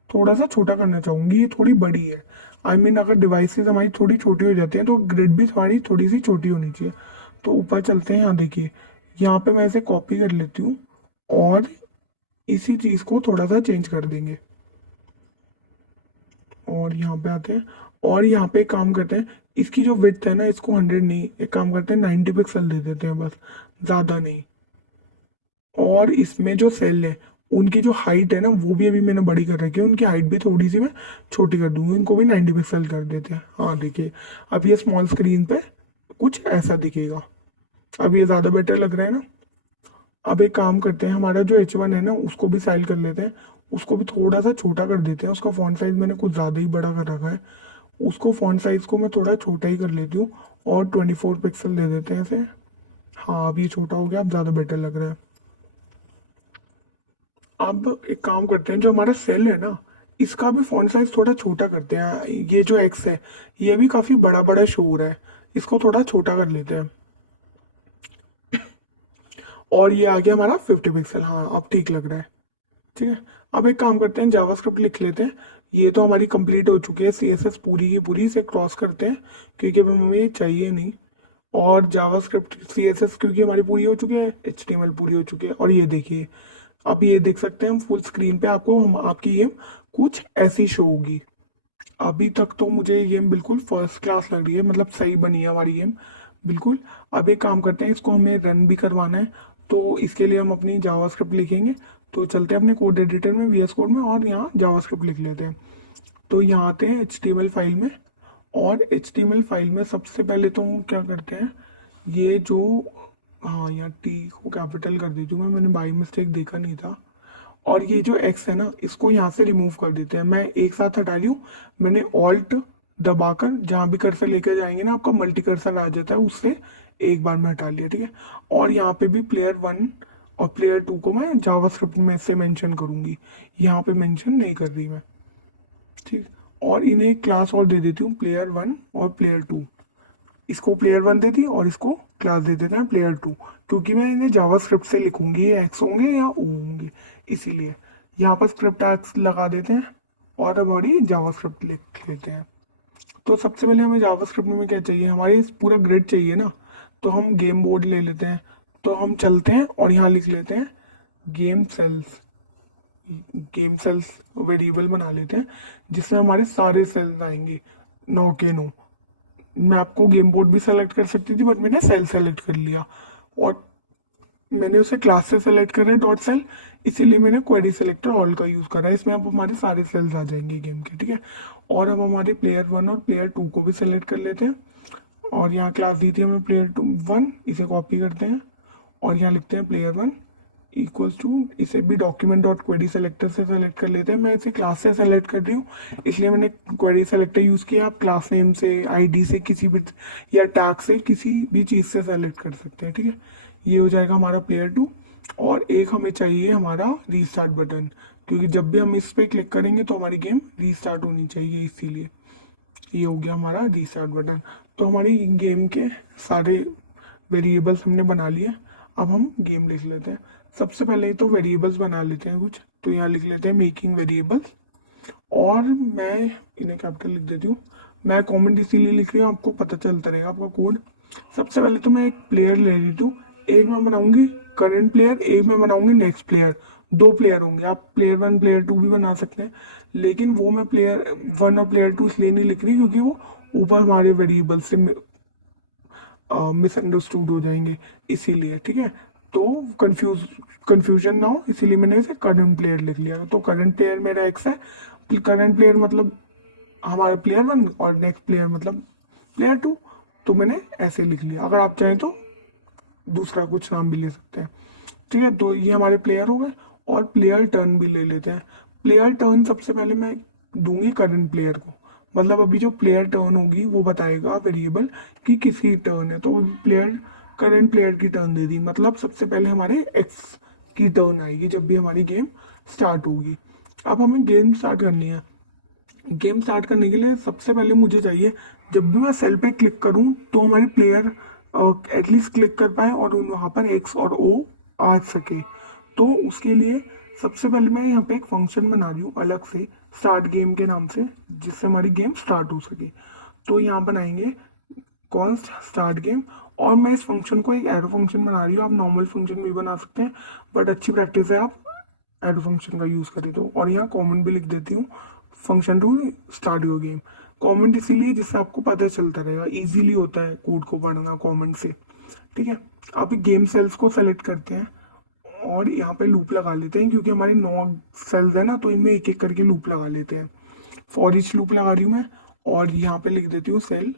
थोड़ा सा छोटा करना चाहूंगी, ये थोड़ी बड़ी है। आई मीन अगर डिवाइसेस हमारी थोड़ी छोटी हो जाती हैं तो ग्रिड भी हमारी थोड़ी सी छोटी होनी चाहिए। तो ऊपर चलते हैं, यहाँ देखिए, यहाँ पे मैं इसे कॉपी कर लेती हूँ, और इसी चीज को थोड़ा सा चेंज कर देंगे। और यहाँ पे आते हैं, और यहाँ पे एक काम करते हैं, इसकी जो विड्थ है ना, इसको 100 नहीं, एक काम करते हैं 90 पिक्सल दे देते हैं बस, ज़्यादा नहीं। और इसमें जो सेल है उनकी जो हाइट है ना वो भी अभी मैंने बड़ी कर रखी है, उनकी हाइट भी थोड़ी सी मैं छोटी कर दूंगी, उनको भी 90 पिक्सल कर देते हैं। हाँ देखिए, अब ये स्मॉल स्क्रीन पे कुछ ऐसा दिखेगा। अब ये ज़्यादा बेटर लग रहा है ना। अब एक काम करते हैं, हमारा जो H1 है ना उसको भी साइड कर लेते हैं, उसको भी थोड़ा सा छोटा कर देते हैं। उसका फॉन्ट साइज मैंने कुछ ज़्यादा ही बड़ा कर रखा है, उसको फॉन्ट साइज को मैं थोड़ा छोटा ही कर लेती हूँ, और 24 पिक्सल दे देते हैं इसे। हाँ अब ये छोटा हो गया, अब ज़्यादा बेटर लग रहा है। अब एक काम करते हैं, जो हमारा सेल है ना इसका भी फॉन्ट साइज थोड़ा छोटा करते हैं। ये जो एक्स है ये भी काफ़ी बड़ा बड़ा शो हो रहा है, इसको थोड़ा छोटा कर लेते हैं। और ये आ गया हमारा 50 पिक्सल, हाँ अब ठीक लग रहा है। ठीक है, अब एक काम करते हैं, जावास्क्रिप्ट लिख लेते हैं। ये तो हमारी कंप्लीट हो चुकी है, सी एस एस पूरी की पूरी से क्रॉस करते हैं, क्योंकि अब हमें ये चाहिए नहीं। और जावास्क्रिप्ट सी एस एस क्योंकि हमारी पूरी हो चुकी है, एच टी एम एल पूरी हो चुकी है। और ये देखिए, अब ये देख सकते हैं हम फुल स्क्रीन पे, आपको हम आपकी गेम कुछ ऐसी शो होगी। अभी तक तो मुझे ये गेम बिल्कुल फर्स्ट क्लास लग रही है, मतलब सही बनी है हमारी गेम बिल्कुल। अब एक काम करते हैं, इसको हमें रन भी करवाना है, तो इसके लिए हम अपनी जावास्क्रिप्ट लिखेंगे। तो चलते हैं अपने कोड एडिटर में, वी एस कोड में, और यहाँ जावास्क्रिप्ट लिख लेते हैं। तो यहाँ आते हैं H T M L file में, और H T M L file में सबसे पहले तो हम क्या करते हैं, ये जो, हाँ यहाँ टी को कैपिटल कर देती हूँ मैंने बाई मिस्टेक देखा नहीं था। और ये जो एक्स है ना इसको यहाँ से रिमूव कर देते हैं, मैं एक साथ हटा ली हूँ। मैंने ऑल्ट दबाकर जहाँ भी कर्सर लेकर जाएंगे ना आपका मल्टी कर्सर आ जाता है, उससे एक बार में हटा लिया। ठीक है, और यहाँ पे भी प्लेयर 1 और प्लेयर 2 को मैं जावास्क्रिप्ट में से मेंशन करूंगी, यहाँ पे मेंशन नहीं कर रही मैं। ठीक, और इन्हें एक क्लास और दे देती हूँ, प्लेयर 1 और प्लेयर 2। इसको प्लेयर 1 दे दी और इसको क्लास दे देते हैं प्लेयर 2, क्योंकि मैं इन्हें जावास्क्रिप्ट से लिखूंगी, ये एक्स होंगे या ओ होंगे, इसीलिए यहाँ पर स्क्रिप्ट टैग्स लगा देते हैं, और अब हमारी जावास्क्रिप्ट लिख लेते हैं। तो सबसे पहले हमें जावास्क्रिप्ट में क्या चाहिए, हमारे पूरा ग्रिड चाहिए ना, तो हम गेम बोर्ड ले लेते हैं। तो हम चलते हैं और यहाँ लिख लेते हैं game cells. Game cells variable बना लेते हैं, जिसमें हमारे सारे सेल्स आएंगे, 9 के 9। मैं आपको गेम बोर्ड भी सेलेक्ट कर सकती थी बट मैंने सेल सेलेक्ट कर लिया, और मैंने उसे क्लास से सेलेक्ट करा है डॉट सेल, इसीलिए मैंने क्वेरी सेलेक्टर ऑल का यूज़ करा है। इसमें अब हमारे सारे सेल्स आ जाएंगे गेम के, ठीक है। और अब हमारे प्लेयर 1 और प्लेयर 2 को भी सेलेक्ट कर लेते हैं, और यहाँ क्लास दी थी हमने प्लेयर 1, इसे कॉपी करते हैं और यहाँ लिखते हैं प्लेयर 1 इक्वल्स टू, इसे भी डॉक्यूमेंट डॉट क्वेरी सेलेक्टर से सेलेक्ट कर लेते हैं। मैं इसे क्लास से सेलेक्ट कर रही हूँ इसलिए मैंने क्वेरी सेलेक्टर यूज़ किया। आप क्लास नेम से, आईडी से, किसी भी या टैग से किसी भी चीज़ से सेलेक्ट कर सकते हैं, ठीक है। ये हो जाएगा हमारा प्लेयर 2। और एक हमें चाहिए हमारा रीस्टार्ट बटन, क्योंकि जब भी हम इस पर क्लिक करेंगे तो हमारी गेम रीस्टार्ट होनी चाहिए, इसीलिए ये हो गया हमारा रीस्टार्ट बटन। तो हमारी गेम के सारे वेरिएबल्स हमने बना लिए। अब हम गेम लिख लेते हैं। सबसे पहले तो वेरिएबल्स बना लेते हैं कुछ, तो यहाँ लिख लेते हैं मेकिंग वेरिएबल्स, और मैं इन्हें कैपिटल लिख देती हूँ। मैं कमेंट इसीलिए लिख रही हूँ, आपको पता चलता रहेगा आपका कोड। सबसे पहले तो मैं एक प्लेयर ले लेती हूँ, एक मैं बनाऊंगी करंट प्लेयर, एक मैं बनाऊंगी नेक्स्ट प्लेयर। दो प्लेयर होंगे, आप प्लेयर 1 प्लेयर 2 भी बना सकते हैं, लेकिन वो मैं प्लेयर 1 और प्लेयर 2 इसलिए नहीं लिख रही क्योंकि वो ऊपर हमारे वेरिएबल से मिसअंडरस्टूड हो जाएंगे, इसीलिए, ठीक है। तो कंफ्यूजन ना हो इसीलिए मैंने इसे करंट प्लेयर लिख लिया। तो करंट प्लेयर मेरा एक्स है, करंट प्लेयर मतलब हमारा प्लेयर 1 और नेक्स्ट प्लेयर मतलब प्लेयर 2। तो मैंने ऐसे लिख लिया, अगर आप चाहें तो दूसरा कुछ नाम भी ले सकते हैं, ठीक है। तो ये हमारे प्लेयर हो गए, और प्लेयर टर्न भी ले लेते हैं। प्लेयर टर्न सबसे पहले मैं दूंगी करंट प्लेयर को, मतलब अभी जो प्लेयर टर्न होगी वो बताएगा वेरिएबल कि किसकी टर्न है। तो प्लेयर करंट प्लेयर की टर्न दे दी, मतलब सबसे पहले हमारे एक्स की टर्न आएगी जब भी हमारी गेम स्टार्ट होगी। अब हमें गेम स्टार्ट करनी है। गेम स्टार्ट करने के लिए सबसे पहले मुझे चाहिए, जब भी मैं सेल पे क्लिक करूं तो हमारे प्लेयर एटलीस्ट क्लिक कर पाए और वहाँ पर एक्स और ओ आ सके। तो उसके लिए सबसे पहले मैं यहाँ पे एक फंक्शन बना रही हूँ अलग से, स्टार्ट गेम के नाम से, जिससे हमारी गेम स्टार्ट हो सके। तो यहाँ बनाएंगे कॉन्स्ट स्टार्ट गेम, और मैं इस फंक्शन को एक एरो फंक्शन बना रही हूँ। आप नॉर्मल फंक्शन भी बना सकते हैं, बट अच्छी प्रैक्टिस है आप एरो फंक्शन का यूज़ करें तो। और यहाँ कमेंट भी लिख देती हूँ, function to start your game. Comment इसीलिए जिससे आपको पता चलता रहेगा, इजीली होता है कोड को पढ़ना कमेंट से, ठीक है। अब गेम सेल्स को सेलेक्ट करते हैं और यहाँ पे लूप लगा लेते हैं, क्योंकि हमारे 9 सेल्स है ना, तो इनमें एक एक करके लूप लगा लेते हैं। फॉर ईच लूप लगा रही हूँ मैं, और यहाँ पे लिख देती हूँ सेल,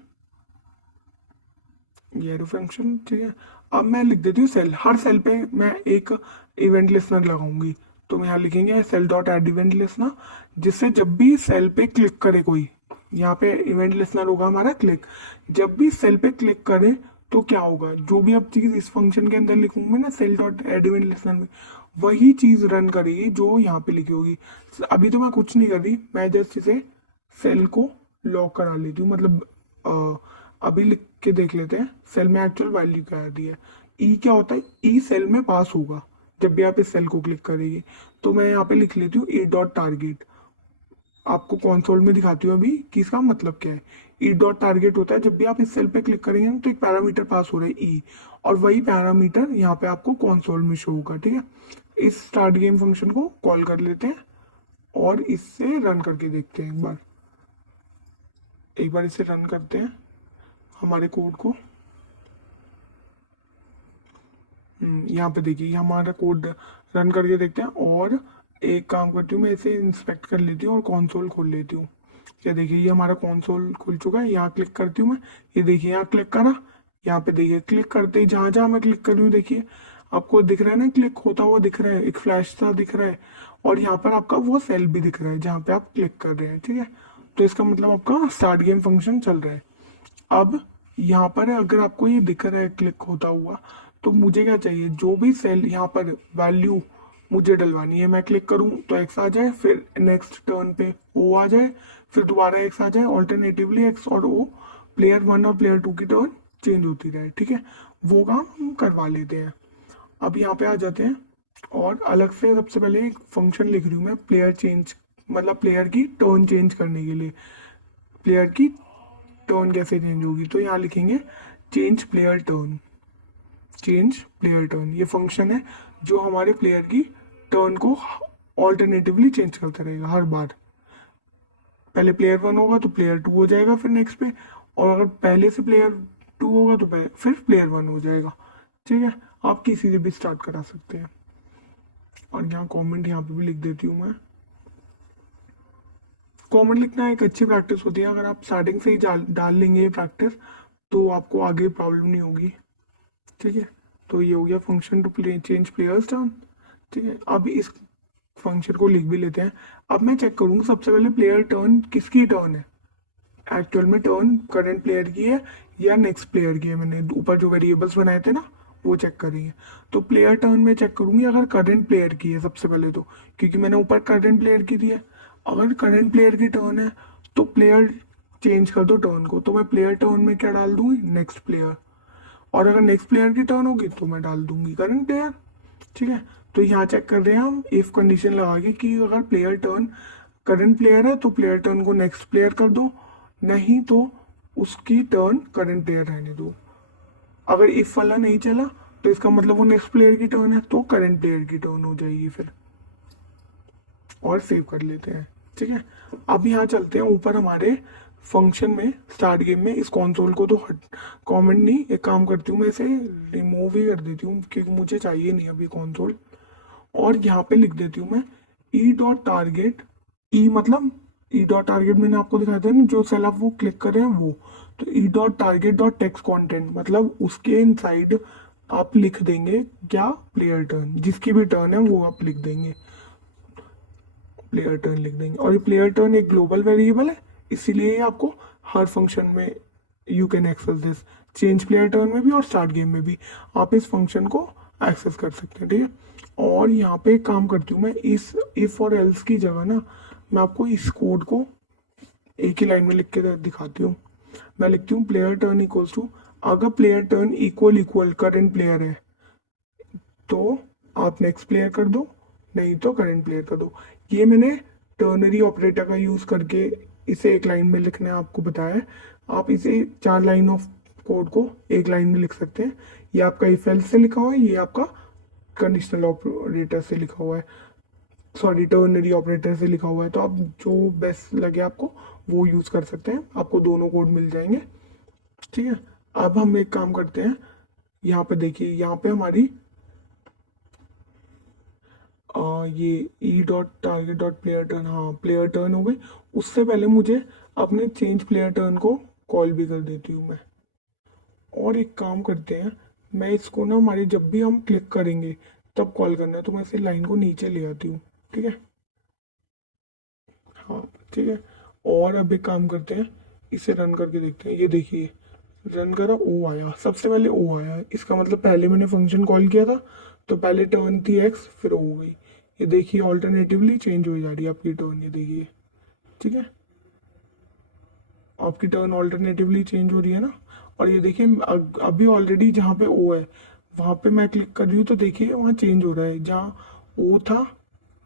ये एरो फंक्शन, ठीक है। अब मैं लिख देती हूँ सेल, हर सेल पे मैं एक इवेंट लिसनर लगाऊंगी। तो मैं यहाँ लिखेंगे cell dot add event listener, जिससे जब भी सेल पे क्लिक करे कोई, यहाँ पे इवेंट लिसनर होगा हमारा क्लिक, जब भी सेल पे क्लिक करे तो क्या होगा, जो भी अब चीज़ इस फंक्शन के अंदर लिखूंगी ना cell dot add event listener में, वही चीज़ रन करेगी जो यहाँ पे लिखी होगी। अभी तो मैं कुछ नहीं कर रही, मैं जस्ट इसे सेल को लॉक करा लेती हूँ, मतलब अभी लिख के देख लेते हैं सेल में एक्चुअल वैल्यू क्या आ रही है। ई क्या होता है, ई सेल में पास होगा जब भी आप इस सेल को क्लिक करेंगे। तो मैं यहाँ पे लिख लेती हूँ ई डॉट टारगेट, आपको कंसोल में दिखाती हूँ अभी कि इसका मतलब क्या है। ई डॉट टारगेट होता है जब भी आप इस सेल पे क्लिक करेंगे ना, तो एक पैरामीटर पास हो रहा है ई, और वही पैरामीटर यहाँ पे आपको कंसोल में शो होगा, ठीक है। इस स्टार्ट गेम फंक्शन को कॉल कर लेते हैं और इससे रन करके देखते हैं एक बार इसे रन करते हैं हमारे कोड को। यहाँ पे देखिए ये हमारा कोड रन करके देखते हैं, और एक काम करती हूँ मैं इसे इंस्पेक्ट कर लेती हूँ और कंसोल खोल लेती हूँ। ये देखिए ये हमारा कंसोल खुल चुका है, यहाँ क्लिक करती हूँ मैं, ये देखिए यहाँ क्लिक करा, यहाँ पे देखिए क्लिक करते ही जहाँ जहाँ मैं क्लिक कर रही हूँ देखिए आपको दिख रहा है ना, क्लिक होता हुआ दिख रहा है, एक फ्लैश सा दिख रहा है, और यहाँ पर आपका वो सेल भी दिख रहा है जहाँ पे आप क्लिक कर रहे हैं, ठीक है। तो इसका मतलब आपका स्टार्ट गेम फंक्शन चल रहा है। अब यहाँ पर अगर आपको ये दिख रहा है क्लिक होता हुआ, तो मुझे क्या चाहिए, जो भी सेल यहाँ पर वैल्यू मुझे डलवानी है, मैं क्लिक करूँ तो एक्स आ जाए, फिर नेक्स्ट टर्न पे ओ आ जाए, फिर दोबारा एक्स आ जाए, ऑल्टरनेटिवली एक्स और ओ, प्लेयर 1 और प्लेयर 2 की टर्न चेंज होती रहे, ठीक है। वो काम हम करवा लेते हैं। अब यहाँ पे आ जाते हैं, और अलग से सबसे पहले एक फंक्शन लिख रही हूँ मैं, प्लेयर चेंज, मतलब प्लेयर की टर्न चेंज करने के लिए। प्लेयर की टर्न कैसे चेंज होगी, तो यहाँ लिखेंगे change player turn. Change player turn ये फंक्शन है जो हमारे प्लेयर की टर्न को ऑल्टरनेटिवली चेंज करता रहेगा हर बार। पहले प्लेयर 1 होगा तो प्लेयर 2 हो जाएगा फिर नेक्स्ट पे, और अगर पहले से प्लेयर 2 होगा तो फिर प्लेयर 1 हो जाएगा। ठीक है, आप किसी से भी स्टार्ट करा सकते हैं। और यहाँ कमेंट यहाँ पे भी लिख देती हूँ मैं। कमेंट लिखना एक अच्छी प्रैक्टिस होती है, अगर आप स्टार्टिंग से ही डाल लेंगे ये प्रैक्टिस तो आपको आगे प्रॉब्लम नहीं होगी। ठीक है, तो ये हो गया function to play change players turn. ठीक है, अब इस फंक्शन को लिख भी लेते हैं। अब मैं चेक करूँगा सबसे पहले प्लेयर टर्न किसकी टर्न है। एक्चुअल में टर्न करंट प्लेयर की है या नेक्स्ट प्लेयर की है। मैंने ऊपर जो वेरिएबल्स बनाए थे ना वो चेक करेंगे। तो प्लेयर टर्न में चेक करूंगी अगर करंट प्लेयर की है सबसे पहले तो, क्योंकि मैंने ऊपर करंट प्लेयर की दी है। अगर करंट प्लेयर की टर्न है तो प्लेयर चेंज कर दो टर्न को, तो मैं प्लेयर टर्न में क्या डाल दूंगी, नेक्स्ट प्लेयर। और अगर नेक्स्ट प्लेयर की टर्न होगी तो मैं डाल दूंगी करंट प्लेयर। ठीक है, तो यहाँ चेक कर रहे हैं हम इफ कंडीशन लगा के कि अगर प्लेयर टर्न करंट प्लेयर है तो प्लेयर टर्न को नेक्स्ट प्लेयर कर दो, नहीं तो उसकी टर्न करंट प्लेयर रहने दो। अगर इफ वाला नहीं चला तो इसका मतलब वो नेक्स्ट प्लेयर की टर्न है तो करंट प्लेयर की टर्न हो जाएगी फिर। और सेव कर लेते हैं। ठीक है, अब यहाँ चलते हैं ऊपर हमारे फंक्शन में स्टार्ट गेम में। इस कंसोल को तो हट कमेंट नहीं, एक काम करती हूँ मैं इसे रिमूव ही कर देती हूँ क्योंकि मुझे चाहिए नहीं अभी कंसोल। और यहाँ पे लिख देती हूँ मैं ई डॉट टारगेट। ई मतलब ई डॉट टारगेट मैंने आपको दिखाया था ना, जो सेल आप वो क्लिक कर रहे हैं वो। तो E dot target dot text content मतलब उसके इनसाइड आप लिख देंगे क्या, प्लेयर टर्न। जिसकी भी टर्न है वो आप लिख देंगे, प्लेयर टर्न लिख देंगे। और ये प्लेयर टर्न एक ग्लोबल वेरिएबल है, इसीलिए आपको हर फंक्शन में you can access this, change player turn में भी और स्टार्ट गेम में भी आप इस फंक्शन को एक्सेस कर सकते हैं। ठीक है, और यहाँ पे एक काम करती हूँ मैं, इस इफ और एल्स की जगह ना मैं आपको इस कोड को एक ही लाइन में लिख के दिखाती हूँ। मैं लिखती हूँ प्लेयर टर्न इक्वल्स टू, अगर player turn equal equal current player है तो आप नेक्स्ट प्लेयर कर दो, नहीं तो करंट प्लेयर कर दो। ये मैंने टर्नरी ऑपरेटर का यूज करके इसे एक लाइन में लिखना है आपको बताया है। आप इसे 4 लाइन ऑफ कोड को एक लाइन में लिख सकते हैं। ये आपका इफ एल्स से लिखा हुआ है, ये आपका कंडीशनल ऑपरेटर से लिखा हुआ है, सॉरी टर्नरी ऑपरेटर से लिखा हुआ है। तो आप जो बेस्ट लगे आपको वो यूज कर सकते हैं, आपको दोनों कोड मिल जाएंगे। ठीक है, अब हम एक काम करते हैं, यहाँ पे देखिए यहाँ पे हमारी ये E dot target dot player turn, हाँ प्लेयर टर्न हो गई। उससे पहले मुझे अपने चेंज प्लेयर टर्न को कॉल भी कर देती हूँ मैं। और एक काम करते हैं, मैं इसको ना हमारे जब भी हम क्लिक करेंगे तब कॉल करना है, तो मैं इसे लाइन को नीचे ले आती हूँ। ठीक है, हाँ ठीक है। और अब एक काम करते हैं, इसे रन करके देखते हैं। ये देखिए रन करा, ओ आया, सबसे पहले ओ आया, इसका मतलब पहले मैंने फंक्शन कॉल किया था तो पहले टर्न थी एक्स फिर ओ हो गई। ये देखिए ऑल्टरनेटिवली चेंज हो जा रही है आपकी टर्न, ये देखिए। ठीक है, आपकी टर्न ऑल्टरनेटिवली चेंज हो रही है ना। और ये देखिए अभी ऑलरेडी जहाँ पे ओ है वहाँ पे मैं क्लिक कर रही हूँ तो देखिए वहाँ चेंज हो रहा है। जहाँ ओ था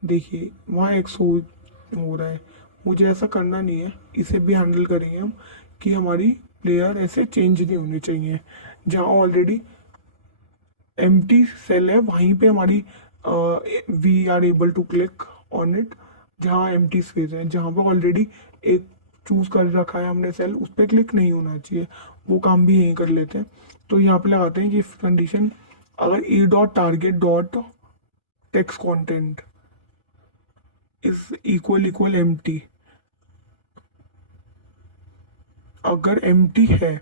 देखिए वहाँ एक्स हो रहा है। मुझे ऐसा करना नहीं है, इसे भी हैंडल करेंगे हम कि हमारी प्लेयर ऐसे चेंज नहीं होनी चाहिए। जहाँ ऑलरेडी एम्प्टी सेल है वहीं पे हमारी we are able to click on it. जहाँ एम्प्टी स्पेस है, जहाँ पे ऑलरेडी एक चूज कर रखा है हमने सेल, उस पर क्लिक नहीं होना चाहिए। वो काम भी यहीं कर लेते हैं। तो यहाँ पे लगाते हैं कि इफ कंडीशन अगर E dot target dot text content is equal equal empty, अगर एम्प्टी है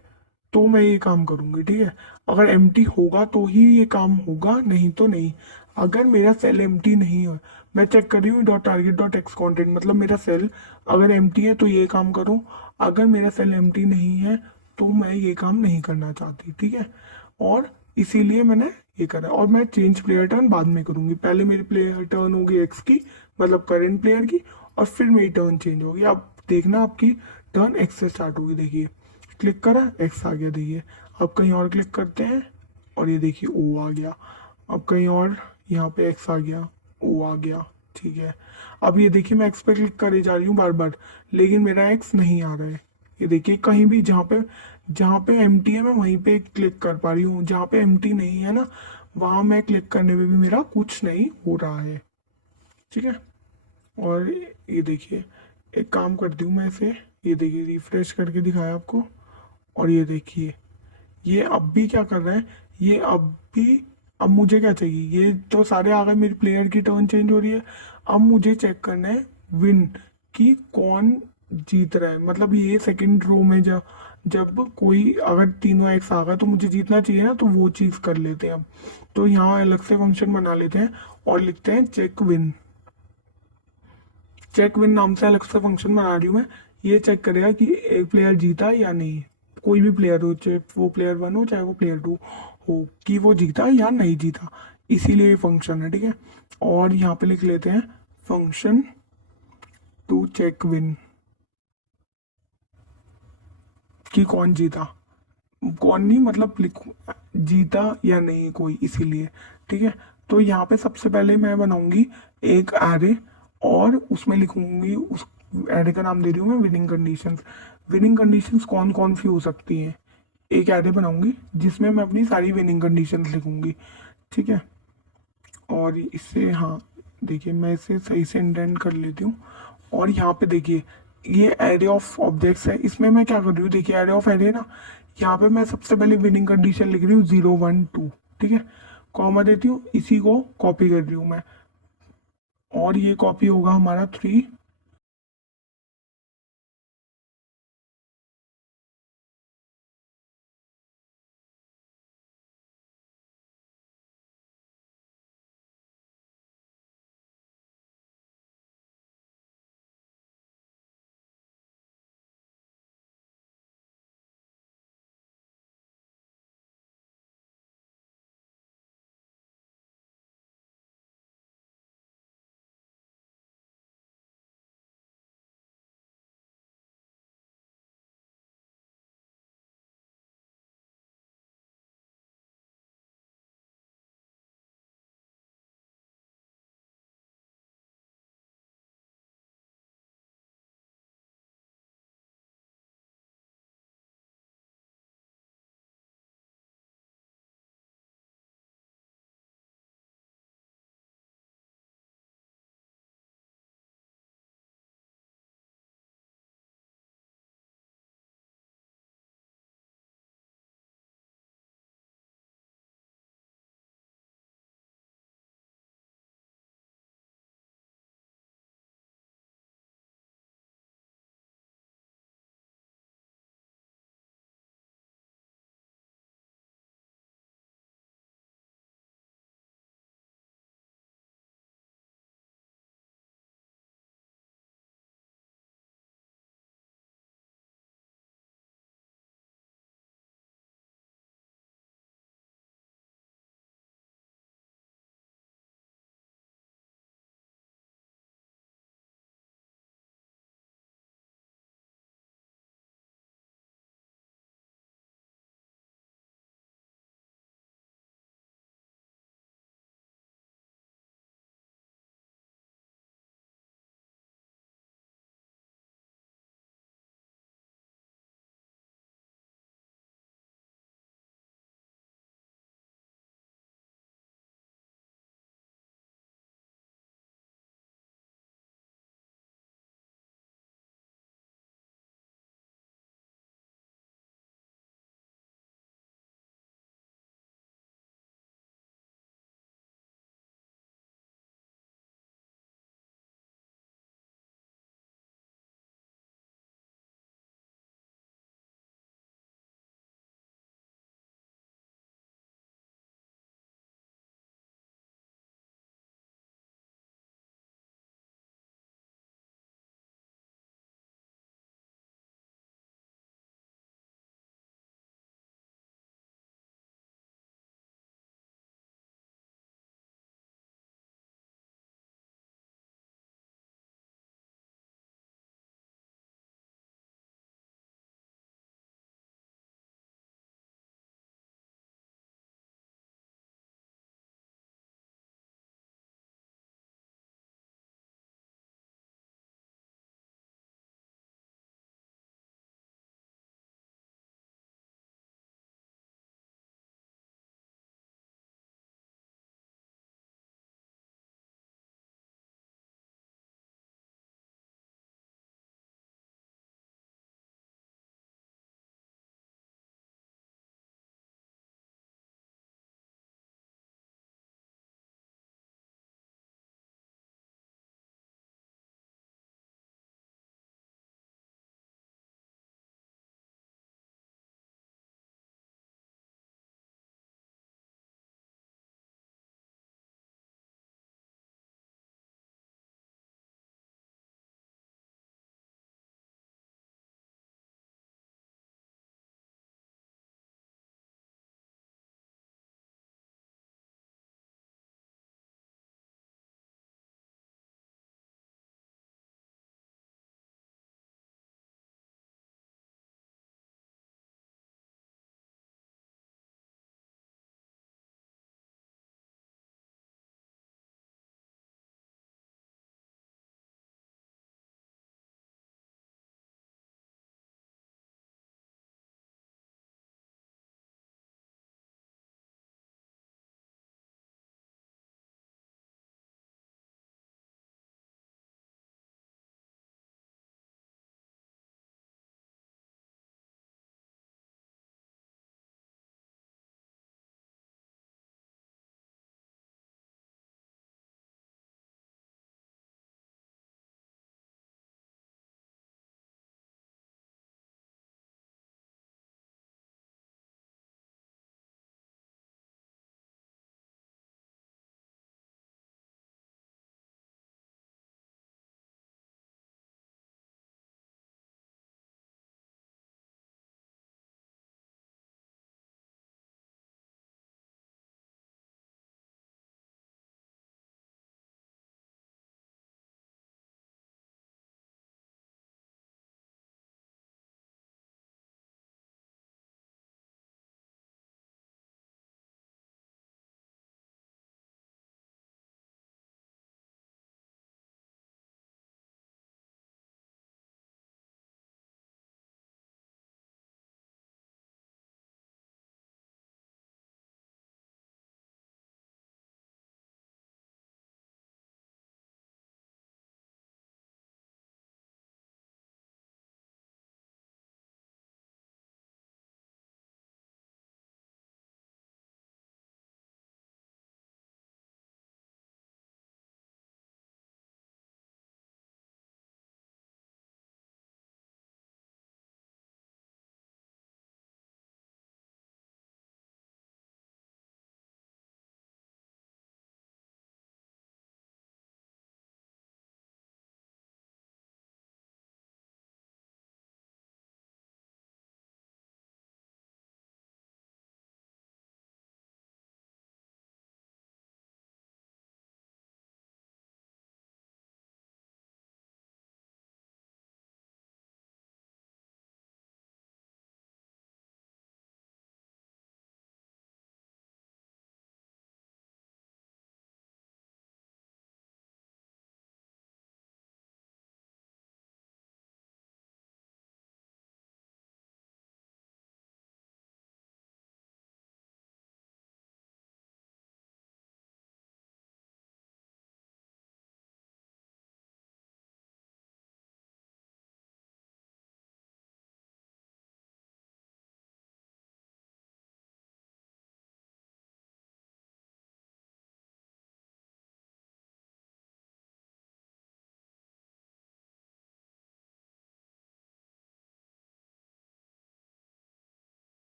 तो मैं ये काम करूंगी। ठीक है, अगर एम्प्टी होगा तो ही ये काम होगा, नहीं तो नहीं। अगर मेरा सेल एम्प्टी नहीं है, मैं चेक कर रही हूँ dot target dot text content मतलब मेरा सेल अगर एम्प्टी है तो ये काम करूँ, अगर मेरा सेल एम्प्टी नहीं है तो मैं ये काम नहीं करना चाहती। ठीक है, और इसीलिए मैंने ये करा। और मैं चेंज प्लेयर टर्न बाद में करूंगी, पहले मेरी प्लेयर टर्न होगी एक्स की मतलब करेंट प्लेयर की, और फिर मेरी टर्न चेंज होगी। अब देखना आपकी टर्न एक्स से स्टार्ट होगी। देखिए क्लिक करा एक्स आ गया, देखिए। अब कहीं और क्लिक करते हैं और ये देखिए ओ आ गया। अब कहीं और यहाँ पे एक्स आ गया, ओ आ गया। ठीक है, अब ये देखिए मैं एक्स पे क्लिक करे जा रही हूँ बार बार, लेकिन मेरा एक्स नहीं आ रहा है। ये देखिए कहीं भी जहाँ पे एम टी है मैं वहीं पे क्लिक कर पा रही हूँ, जहाँ पे एम टी नहीं है ना वहाँ मैं क्लिक करने में भी मेरा कुछ नहीं हो रहा है। ठीक है, और ये देखिए एक काम करती हूँ मैं इसे, ये देखिए रिफ्रेश करके दिखाया आपको, और ये देखिए, ये अब भी क्या कर रहा है, ये अब भी, अब मुझे क्या चाहिए, ये तो सारे आ गए, मेरी प्लेयर की टर्न चेंज हो रही है। अब मुझे चेक करना है विन, कि कौन जीत रहा है। मतलब ये सेकंड रो में जब जब कोई अगर तीनों एक आ गए तो मुझे जीतना चाहिए ना, तो वो चीज़ कर लेते हैं अब। तो यहाँ अलग से फंक्शन बना लेते हैं और लिखते हैं चेक विन। चेक विन नाम से अलग से फंक्शन बना रही हूँ मैं। ये चेक करेगा कि एक प्लेयर जीता या नहीं, कोई भी प्लेयर हो, चाहे वो प्लेयर वन हो चाहे वो प्लेयर टू हो, कि वो जीता या नहीं जीता। इसीलिए ये फंक्शन है, ठीक है। और यहाँ पे लिख लेते हैं फंक्शन टू चेक विन, कि कौन जीता, कौन नहीं मतलब लिखूं जीता या नहीं कोई, इसीलिए। ठीक है। तो यहाँ पे सबसे पहले मैं बनाऊंगी एक एरे, और उसमें लिखूंगी, उस एरे का नाम दे रही हूँ मैं विनिंग कंडीशंस। विनिंग कंडीशंस कौन कौन सी हो सकती हैं, एक एरे बनाऊंगी जिसमें मैं अपनी सारी विनिंग कंडीशंस लिखूंगी। ठीक है। और इससे, हाँ, देखिए मैं इसे सही से इंडेंट कर लेती हूँ। और यहाँ पे देखिए, ये एरे ऑफ ऑब्जेक्ट्स है, इसमें मैं क्या कर रही हूँ, देखिए एरे ऑफ एरे ना, यहाँ पे मैं सबसे पहले विनिंग कंडीशन लिख रही हूँ 0 1 2। ठीक है। कॉमा देती हूँ, इसी को कॉपी कर रही हूँ मैं, और ये कॉपी होगा हमारा 3।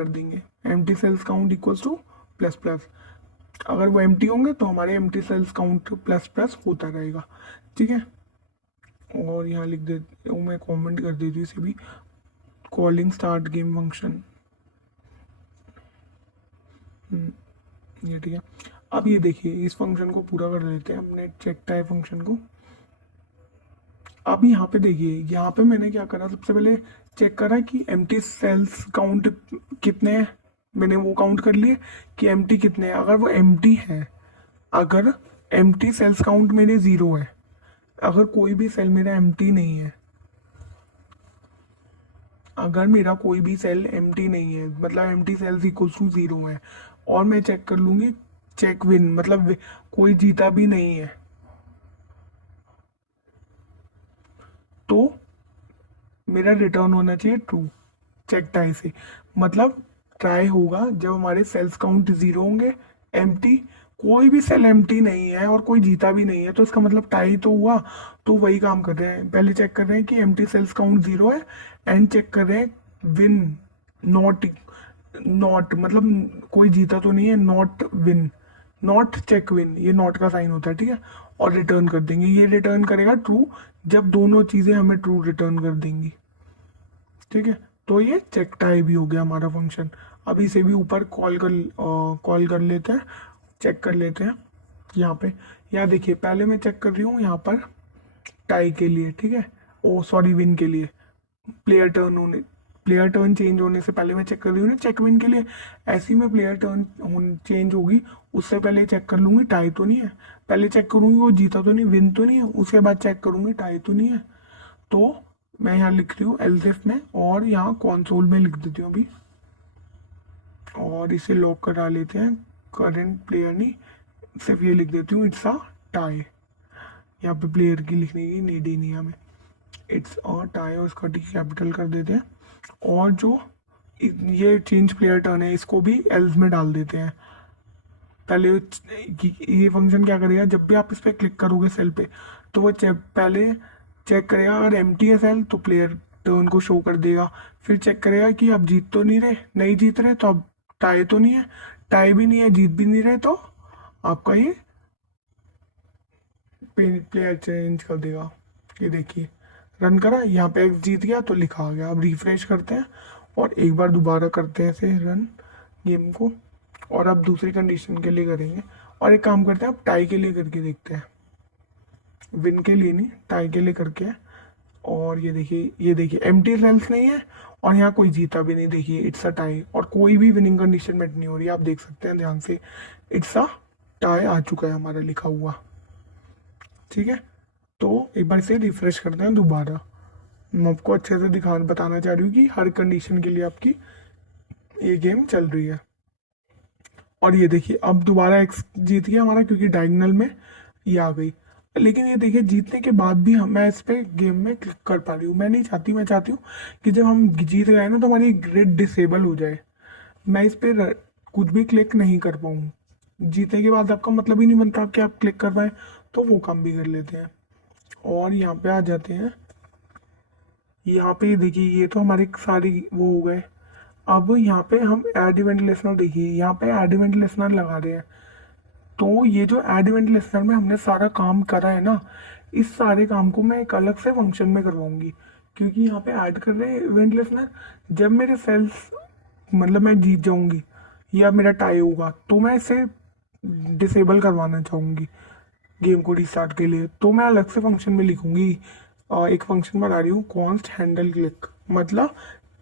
कर देंगे, empty cells count equals two plus plus. अगर वो एम्प्टी होंगे तो हमारे empty cells count plus plus होता रहेगा, ठीक है। और यहाँ लिख देती हूँ मैं, कमेंट कर देती हूँ इसे भी, कॉलिंग स्टार्ट गेम फंक्शन, ये ठीक है। अब ये देखिए, इस फंक्शन को पूरा कर लेते हैं अपने चेक टाइप फंक्शन को। अब यहाँ पे देखिए, यहाँ पे मैंने क्या करा, सबसे पहले चेक करा कि एम्प्टी सेल्स काउंट कितने हैं, मैंने वो काउंट कर लिए कि एम्प्टी कितने हैं। अगर वो एम्प्टी है, अगर एम्प्टी सेल्स काउंट मेरे 0 है, अगर कोई भी सेल मेरा एम्प्टी नहीं है, अगर मेरा कोई भी सेल एम्प्टी नहीं है, मतलब एम्प्टी सेल्स इक्वल टू 0 है, और मैं चेक कर लूंगी चेक विन, मतलब कोई जीता भी नहीं है, तो मेरा रिटर्न होना चाहिए ट्रू चेक टाई से। मतलब ट्राई होगा जब हमारे सेल्स काउंट 0 होंगे, एम्प्टी, कोई भी सेल एम्प्टी नहीं है और कोई जीता भी नहीं है, तो इसका मतलब टाई तो हुआ। तो वही काम कर रहे हैं, पहले चेक कर रहे हैं कि एम्प्टी सेल्स काउंट 0 है, एंड चेक कर रहे हैं विन नॉट, नॉट मतलब कोई जीता तो नहीं है, not win, not check win, ये नॉट का साइन होता है, ठीक है। और रिटर्न कर देंगे, ये रिटर्न करेगा ट्रू जब दोनों चीजें हमें ट्रू रिटर्न कर देंगी, ठीक है। तो ये चेक टाई भी हो गया हमारा फंक्शन। अब इसे भी ऊपर कॉल कर लेते हैं, चेक कर लेते हैं यहाँ पे। यहाँ देखिए, पहले मैं चेक कर रही हूँ यहाँ पर टाई के लिए, ठीक है, ओ सॉरी विन के लिए, प्लेयर टर्न होने, प्लेयर टर्न चेंज होने से पहले मैं चेक कर रही हूँ ना चेक विन के लिए। ऐसे ही में प्लेयर टर्न चेंज होगी, उससे पहले चेक कर लूंगी टाई तो नहीं है, पहले चेक करूंगी वो जीता तो नहीं, विन तो नहीं है, उसके बाद चेक करूंगी टाई तो नहीं है। तो मैं यहाँ लिख रही हूँ एल्सिफ में, और यहाँ कॉन्सोल में लिख देती हूँ अभी, और इसे लॉक करा लेते हैं, करंट प्लेयर नहीं, सिर्फ ये लिख देती हूँ इट्स अ टाई। यहाँ पे प्लेयर की लिखने की नीड ही नहीं है हमें, इट्स अ टाई, और इसका टी कैपिटल कर देते हैं। और जो ये चेंज प्लेयर टर्न है, इसको भी एल्स में डाल देते हैं। पहले ये फंक्शन क्या करेगा, जब भी आप इस पर क्लिक करोगे सेल पे, तो वो पहले चेक करेगा, अगर एम्प्टी है सेल तो प्लेयर टर्न को शो कर देगा। फिर चेक करेगा कि आप जीत तो नहीं रहे, नहीं जीत रहे तो अब टाई तो नहीं है, टाई भी नहीं है, जीत भी नहीं रहे, तो आपका ये प्लेयर चेंज कर देगा। ये देखिए, रन करा, यहाँ पे एक्स जीत गया तो लिखा आ गया। अब रिफ्रेश करते हैं और एक बार दोबारा करते हैं ऐसे रन गेम को, और अब दूसरी कंडीशन के लिए करेंगे। और एक काम करते हैं, अब टाई के लिए करके देखते हैं, विन के लिए नहीं, टाई के लिए करके। और ये देखिए, ये देखिए एम्प्टी सेल्स नहीं है, और यहाँ कोई जीता भी नहीं, देखिए इट्स अ टाई, और कोई भी विनिंग कंडीशन मेट नहीं हो रही, आप देख सकते हैं ध्यान से, इट्स अ टाई आ चुका है हमारा लिखा हुआ, ठीक है। तो एक बार इसे रिफ्रेश करते हैं दोबारा। मैं आपको अच्छे से बताना चाह रही हूँ कि हर कंडीशन के लिए आपकी ये गेम चल रही है। और ये देखिए, अब दोबारा एक्स जीत गया हमारा, क्योंकि डायगोनल में ये आ गई। लेकिन ये देखिए, जीतने के बाद भी मैं इस पे गेम में क्लिक कर पा रही हूँ, मैं नहीं चाहती, मैं चाहती हूँ कि जब हम जीत गए ना तो हमारी ग्रिड डिसेबल हो जाए, मैं इस पे कुछ भी क्लिक नहीं कर पाऊँ। जीतने के बाद आपका मतलब ही नहीं बनता कि आप क्लिक कर पाए, तो वो काम भी कर लेते हैं। और यहाँ पे आ जाते हैं, यहाँ पे देखिए, ये तो हमारे सारी वो हो गए। अब यहाँ पे हम एड इवेंट लिसनर, देखिए यहाँ पे एड इवेंट लिसनर लगा रहे हैं। तो ये जो एड इवेंट लिसनर में हमने सारा काम करा है ना, इस सारे काम को मैं एक अलग से फंक्शन में करवाऊंगी, क्योंकि यहाँ पे ऐड कर रहे हैं इवेंट लिसनर। जब मेरे सेल्स, मतलब मैं जीत जाऊंगी या मेरा टाई होगा, तो मैं इसे डिसेबल करवाना चाहूंगी गेम को रिस्टार्ट के लिए, तो मैं अलग से फंक्शन में लिखूंगी। एक फंक्शन बना रही हूँ कॉन्स्ट हैंडल क्लिक, मतलब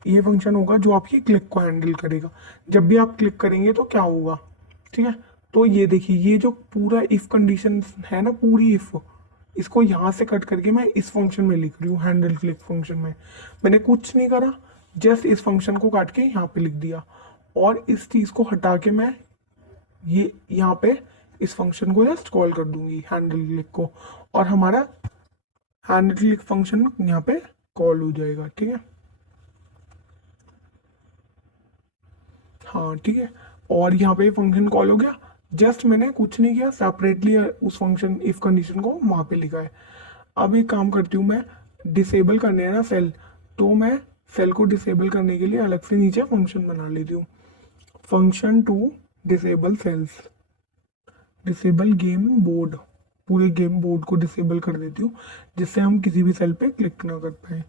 ये फंक्शन होगा जो आपकी क्लिक को हैंडल करेगा। जब भी आप क्लिक करेंगे तो क्या होगा, ठीक है। तो ये देखिए, ये जो पूरा इफ कंडीशन है ना, पूरी इफ, इसको यहाँ से कट करके मैं इस फंक्शन में लिख रही हूँ, हैंडल क्लिक फंक्शन में। मैंने कुछ नहीं करा, जस्ट इस फंक्शन को काट के यहाँ पे लिख दिया, और इस चीज़ को हटा के मैं ये यहाँ पे इस फंक्शन को जस्ट कॉल कर दूंगी हैंडल क्लिक को, और हमारा हैंडल क्लिक फंक्शन यहाँ पे कॉल हो जाएगा, ठीक है। हाँ ठीक है, और यहाँ पे फंक्शन कॉल हो गया, जस्ट मैंने कुछ नहीं किया, सेपरेटली उस फंक्शन इफ कंडीशन को वहाँ पे लिखा है। अब एक काम करती हूँ मैं, डिसेबल करने है ना सेल, तो मैं सेल को डिसेबल करने के लिए अलग से नीचे फंक्शन बना लेती हूँ, function to disable cells, disable game board, पूरे गेम बोर्ड को डिसेबल कर देती हूँ जिससे हम किसी भी सेल पे क्लिक ना कर पाए।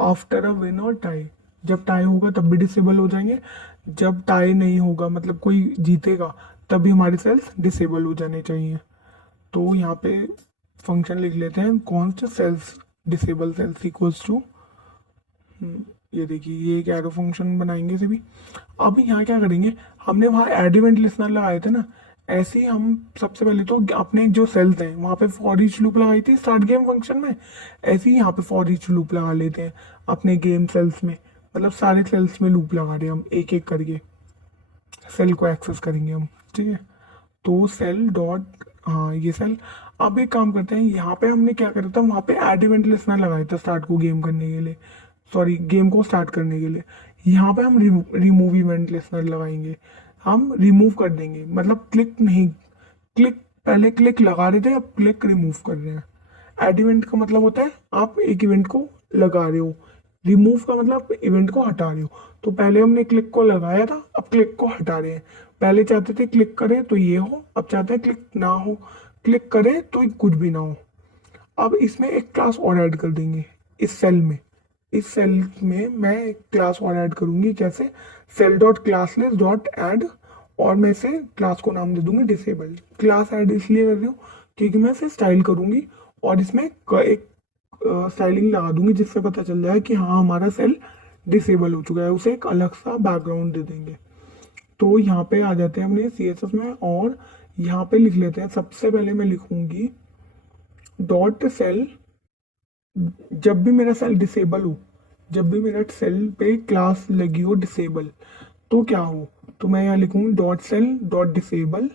आफ्टर अ विन और टाई, जब टाई होगा तब भी डिसेबल हो जाएंगे, जब टाई नहीं होगा मतलब कोई जीतेगा तभी हमारे सेल्स डिसेबल हो जाने चाहिए। तो यहाँ पे फंक्शन लिख लेते हैं const cells disable cells equals to, ये देखिए ये एक एरो फंक्शन बनाएंगे से भी। अब यहाँ क्या करेंगे, हमने वहाँ एड इवेंट लिसनर लगाए थे ना, ऐसे ही हम सबसे पहले तो अपने जो सेल्स हैं वहाँ पे फॉर ईच लूप लगाई थी स्टार्ट गेम फंक्शन में, ऐसे ही यहाँ पे फॉर ईच लूप लगा लेते हैं अपने गेम सेल्स में, मतलब सारे सेल्स में लूप लगा रहे हैं हम एक एक करके, सेल को एक्सेस करेंगे हम, ठीक है। तो सेल डॉट, हाँ ये सेल। अब एक काम करते हैं, यहाँ पे हमने क्या करा था, वहाँ पे एड इवेंट लिसनर लगाया था स्टार्ट को गेम करने के लिए, सॉरी गेम को स्टार्ट करने के लिए। यहाँ पे हम रिमूव इवेंट लिसनर लगाएंगे, हम रिमूव कर देंगे, मतलब क्लिक नहीं, क्लिक पहले क्लिक लगा रहे थे अब क्लिक रिमूव कर रहे हैं। एड इवेंट का मतलब होता है आप एक इवेंट को लगा रहे हो, रिमूव का मतलब इवेंट को हटा रहे हो। तो पहले हमने क्लिक को लगाया था, अब क्लिक को हटा रहे हैं। पहले चाहते थे क्लिक करें तो ये हो, अब चाहते हैं क्लिक ना हो, क्लिक करें तो कुछ भी ना हो। अब इसमें एक क्लास और ऐड कर देंगे इस सेल में, इस सेल में मैं एक क्लास और ऐड करूंगी, जैसे cell dot classlist dot add, और मैं इसे क्लास को नाम दे दूंगी डिसेबल। क्लास ऐड इसलिए कर रही हूँ क्योंकि मैं इसे स्टाइल करूंगी और इसमें एक स्टाइलिंग लगा दूंगी जिससे पता चल जाए कि हाँ हमारा सेल डिसेबल हो चुका है, उसे एक अलग सा बैकग्राउंड दे देंगे। तो यहाँ पे आ जाते हैं अपने CSS में, और यहाँ पे लिख लेते हैं, सबसे पहले मैं लिखूंगी डॉट सेल, जब भी मेरा सेल डिसेबल हो, जब भी मेरा सेल पे क्लास लगी हो डिसेबल, तो क्या हो, तो मैं यहाँ लिखूंगी डॉट सेल डॉट डिसेबल,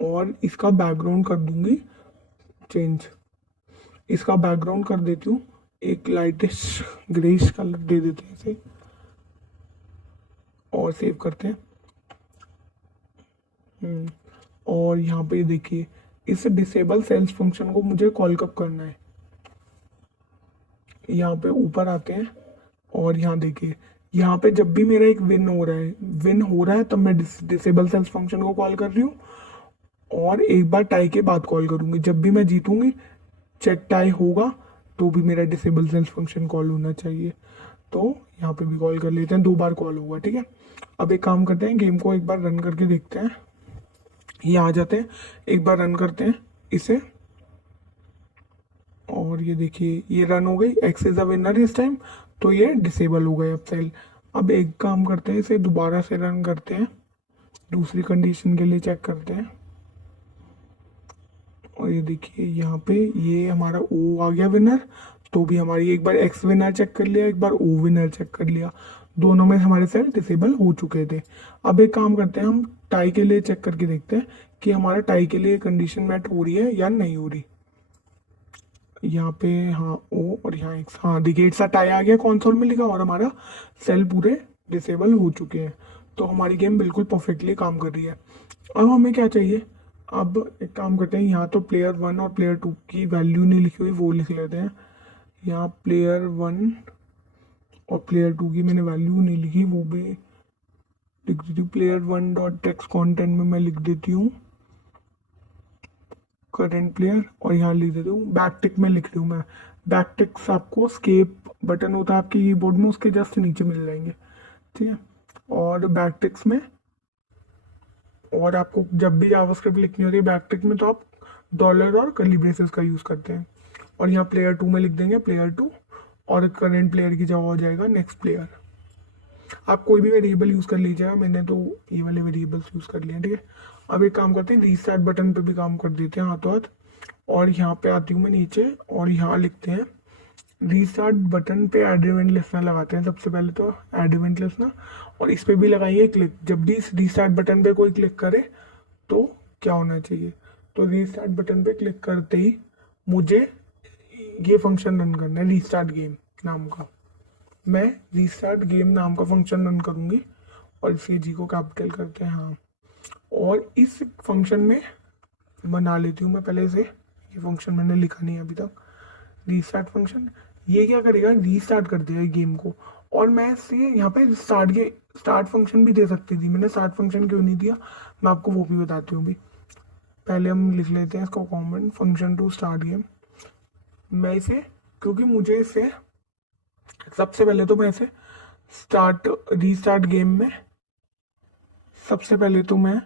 और इसका बैकग्राउंड कर दूंगी चेंज, इसका बैकग्राउंड कर देती हूँ एक लाइटिश ग्रेइश कलर दे देते हैं इसे, और सेव करते हैं। और यहाँ पे देखिए इस डिसेबल सेल्स फंक्शन को मुझे कॉल कब करना है, यहाँ पे ऊपर आते हैं और यहाँ देखिए, यहाँ पे जब भी मेरा एक विन हो रहा है, विन हो रहा है तब मैं डिसेबल सेल्स फंक्शन को कॉल कर रही हूँ, और एक बार टाई के बाद कॉल करूंगी जब भी मैं जीतूंगी, चेक टाई होगा तो भी मेरा डिसेबल सेल्स फंक्शन कॉल होना चाहिए। तो यहाँ पे भी कॉल कर लेते हैं, 2 बार कॉल होगा, ठीक है। अब एक काम करते हैं, गेम को एक बार रन करके देखते हैं, ये आ जाते हैं, एक बार रन करते हैं इसे, और ये देखिए ये रन हो गई, एक्स इज अ विनर इस टाइम, तो ये डिसेबल हो गए अब सेल। अब एक काम करते हैं, इसे दोबारा से रन करते हैं, दूसरी कंडीशन के लिए चेक करते हैं, और ये देखिए यहाँ पे ये हमारा ओ आ गया विनर, तो भी हमारी एक बार एक्स विनर चेक कर लिया, एक बार ओ विनर चेक कर लिया, दोनों में हमारे सेल डिसेबल हो चुके थे। अब एक काम करते हैं, हम टाई के लिए चेक करके देखते हैं कि हमारा टाई के लिए कंडीशन मैट हो रही है या नहीं हो रही। यहाँ पे हाँ ओ, और यहाँ एक्स, हाँ देखिए इट्स अ टाई आ गया कॉन्सोल में लिखा, और हमारा सेल पूरे डिसेबल हो चुके हैं। तो हमारी गेम बिल्कुल परफेक्टली काम कर रही है। अब हमें क्या चाहिए, अब एक काम करते हैं, यहाँ तो प्लेयर 1 और प्लेयर 2 की वैल्यू नहीं लिखी हुई, वो लिख लेते हैं। यहाँ प्लेयर 1 और प्लेयर 2 की मैंने वैल्यू नहीं लिखी, वो भी लिख देती हूँ। प्लेयर 1 डॉट टेक्स्ट कॉन्टेंट में मैं लिख देती हूँ करेंट प्लेयर, और यहाँ लिख देती हूँ बैक टिक में लिख रही हूँ मैं। बैक टिक्स आपको स्केप बटन होता है आपके कीबोर्ड में, उसके जस्ट नीचे मिल जाएंगे, ठीक है। और बैक टिक्स में, और आपको जब भी जावास्क्रिप्ट लिखनी होती है बैकटिक में तो आप डॉलर और कर्ली ब्रेसेस का यूज़ करते हैं। और यहाँ प्लेयर 2 में लिख देंगे प्लेयर 2, और करेंट प्लेयर की जगह हो जाएगा नेक्स्ट प्लेयर। आप कोई भी वेरिएबल यूज़ कर लीजिएगा, मैंने तो ये वाले वेरिएबल्स यूज़ कर लिए हैं, ठीक है। अब एक काम करते हैं, रीस्टार्ट बटन पे भी काम कर देते हैं हाथों हाथ, और यहाँ पे आती हूँ मैं नीचे, और यहाँ लिखते हैं रीस्टार्ट बटन पे एड इवेंट लिसनर लगाते हैं सबसे पहले, तो एड इवेंट लिसनर, और इस पे भी लगाइए क्लिक, जब भी इस रीस्टार्ट बटन पे कोई क्लिक करे तो क्या होना चाहिए, तो रीस्टार्ट बटन पे क्लिक करते ही मुझे ये फंक्शन रन करना है रीस्टार्ट गेम नाम का, मैं रीस्टार्ट गेम नाम का फंक्शन रन करूंगी, और इसी जी को कैपिटल करते हैं, हाँ। और इस फंक्शन में बना लेती हूँ मैं पहले से, ये फंक्शन मैंने लिखा नहीं है अभी तक, रीस्टार्ट फंक्शन, ये क्या करेगा, रीस्टार्ट कर देगा गेम को। और मैं इससे यहाँ पे स्टार्ट फंक्शन भी दे सकती थी, मैंने स्टार्ट फंक्शन क्यों नहीं दिया, मैं आपको वो भी बताती हूँ अभी। पहले हम लिख लेते हैं इसको comment function to start game. मैं इसे, क्योंकि मुझे इसे सबसे पहले तो मैं इसे स्टार्ट रीस्टार्ट गेम में, सबसे पहले तो मैं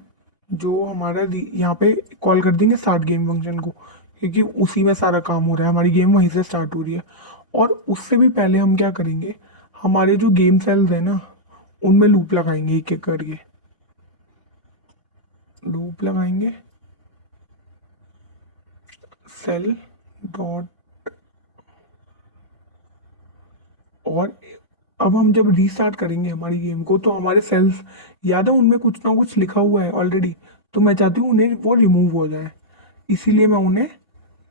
जो हमारा यहाँ पे कॉल कर देंगे स्टार्ट गेम फंक्शन को, क्योंकि उसी में सारा काम हो रहा है, हमारी गेम वहीं से स्टार्ट हो रही है। और उससे भी पहले हम क्या करेंगे, हमारे जो गेम सेल्स है ना, उनमें लूप लगाएंगे एक एक करके, लूप लगाएंगे सेल डॉट। और अब हम जब रीस्टार्ट करेंगे हमारी गेम को, तो हमारे सेल्स याद है उनमें कुछ ना कुछ लिखा हुआ है ऑलरेडी, तो मैं चाहती हूँ उन्हें वो रिमूव हो जाए, इसीलिए मैं उन्हें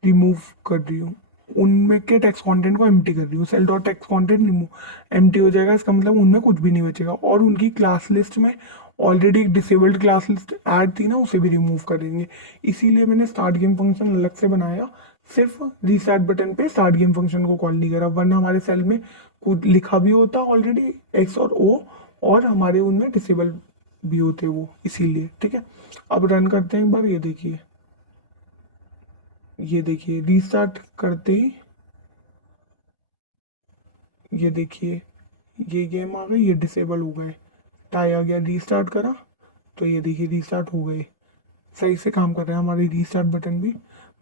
रिमूव कर रही हूँ, उनमें के टेक्स्ट कंटेंट को एम्प्टी कर रही हूँ। Cell dot text content remove empty हो जाएगा, इसका मतलब उनमें कुछ भी नहीं बचेगा। और उनकी क्लास लिस्ट में ऑलरेडी एक डिसेबल्ड क्लास लिस्ट ऐड थी ना, उसे भी रिमूव कर देंगे। इसीलिए मैंने स्टार्ट गेम फंक्शन अलग से बनाया, सिर्फ रीस्टार्ट बटन पे स्टार्ट गेम फंक्शन को कॉल नहीं करा, वरना हमारे सेल में कुछ लिखा भी होता ऑलरेडी एक्स और ओ, और हमारे उनमें डिसेबल भी होते वो, इसीलिए। ठीक है, अब रन करते हैं एक बार, ये देखिए, ये देखिए रीस्टार्ट करते ही ये देखिए ये गेम आ गई, ये डिसेबल हो गए, टाई आ गया, रीस्टार्ट करा तो ये देखिए रीस्टार्ट हो गए, सही से काम कर रहे हैं हमारे रीस्टार्ट बटन भी।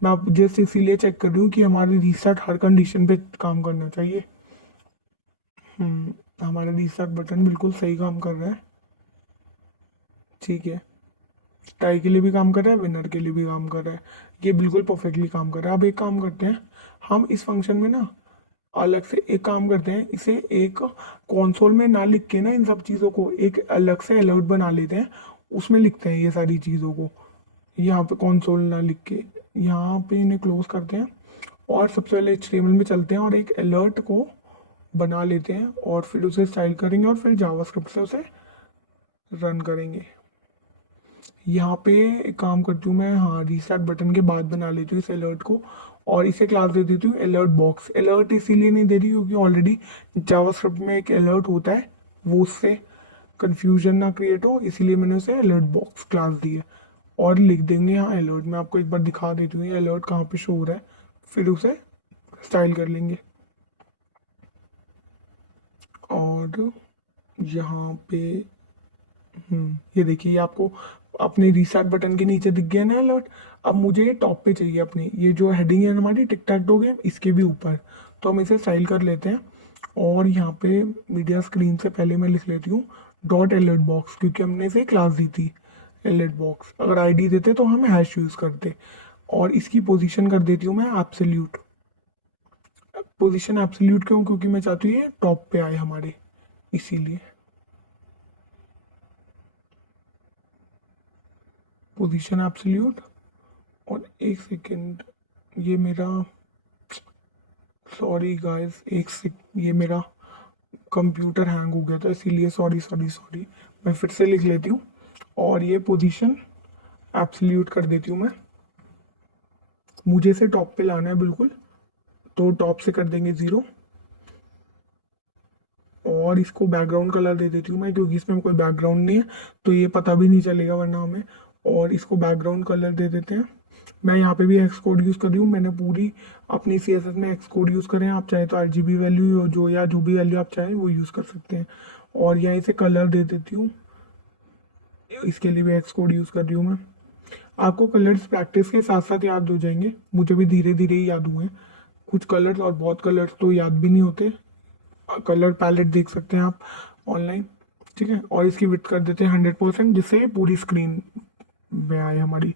मैं आप जस्ट इसीलिए चेक कर रही हूँ कि हमारे रीस्टार्ट हर कंडीशन पे काम करना चाहिए। हमारा रीस्टार्ट बटन बिल्कुल सही काम कर रहा है, ठीक है, टाई के लिए भी काम कर रहा है, विनर के लिए भी काम कर रहा है, ये बिल्कुल परफेक्टली काम कर रहा है। अब एक काम करते हैं, हम इस फंक्शन में ना अलग से एक काम करते हैं, इसे एक कंसोल में ना लिख के ना इन सब चीज़ों को एक अलग से अलर्ट बना लेते हैं, उसमें लिखते हैं ये सारी चीज़ों को, यहाँ पे कंसोल ना लिख के, यहाँ पे इन्हें क्लोज करते हैं। और सबसे पहले HTML में चलते हैं और एक अलर्ट को बना लेते हैं, और फिर उसे स्टाइल करेंगे, और फिर जावास्क्रिप्ट से उसे रन करेंगे। यहाँ पे एक काम करती हूँ मैं, हाँ रीस्टार्ट बटन के बाद बना लेती हूँ इस अलर्ट को, और इसे क्लास दे देती हूँ अलर्ट बॉक्स। अलर्ट इसीलिए नहीं दे रही क्योंकि ऑलरेडी जावास्क्रिप्ट में एक अलर्ट होता है, वो उससे कंफ्यूजन ना क्रिएट हो, इसीलिए मैंने उसे अलर्ट बॉक्स क्लास दी है। और लिख देंगे यहाँ अलर्ट, मैं आपको एक बार दिखा देती हूँ ये अलर्ट कहाँ पे शो हो रहा है, फिर उसे स्टाइल कर लेंगे। और यहाँ पे ये देखिए, ये आपको अपने रीस्टार्ट बटन के नीचे दिख गया ना अलर्ट। अब मुझे ये टॉप पे चाहिए, अपनी ये जो हेडिंग है हमारी टिक टैक टो गेम, इसके भी ऊपर, तो हम इसे स्टाइल कर लेते हैं। और यहाँ पे मीडिया स्क्रीन से पहले मैं लिख लेती हूँ डॉट अलर्ट बॉक्स, क्योंकि हमने इसे क्लास दी थी अलर्ट बॉक्स, अगर आईडी देते तो हम हैश यूज़ करते। और इसकी पोजीशन कर देती हूँ मैं एब्सोल्यूट। पोजीशन एब्सोल्यूट क्यों, क्योंकि मैं चाहती हूँ ये टॉप पे आए हमारे, इसीलिए पोजीशन एब्सोल्यूट। और एक सेकेंड, ये मेरा, सॉरी गाइस, ये मेरा कंप्यूटर हैंग हो गया था, इसीलिए सॉरी सॉरी सॉरी, मैं फिर से लिख लेती हूँ। और ये पोजीशन एब्सोल्यूट कर देती हूँ मैं, मुझे इसे टॉप पे लाना है बिल्कुल, तो टॉप से कर देंगे 0। और इसको बैकग्राउंड कलर दे देती हूँ मैं, क्योंकि इसमें कोई बैकग्राउंड नहीं है, तो ये पता भी नहीं चलेगा वरना हमें। और इसको बैकग्राउंड कलर दे देते हैं। मैं यहाँ पे भी एक्स कोड यूज़ कर रही हूँ, मैंने पूरी अपनी CSS में एक्स कोड यूज़ करें, आप चाहें तो RGB वैल्यू जो, या जो भी वैल्यू आप चाहें वो यूज़ कर सकते हैं। और यहाँ इसे कलर दे देती हूँ, इसके लिए भी एक्स कोड यूज़ कर रही हूँ मैं। आपको कलर्स प्रैक्टिस के साथ साथ याद हो जाएंगे, मुझे भी धीरे धीरे ही याद हुए कुछ कलर्स, और बहुत कलर्स तो याद भी नहीं होते। कलर पैलेट देख सकते हैं आप ऑनलाइन, ठीक है। और इसकी विड्थ कर देते हैं 100%, जिससे पूरी स्क्रीन में आए हमारी।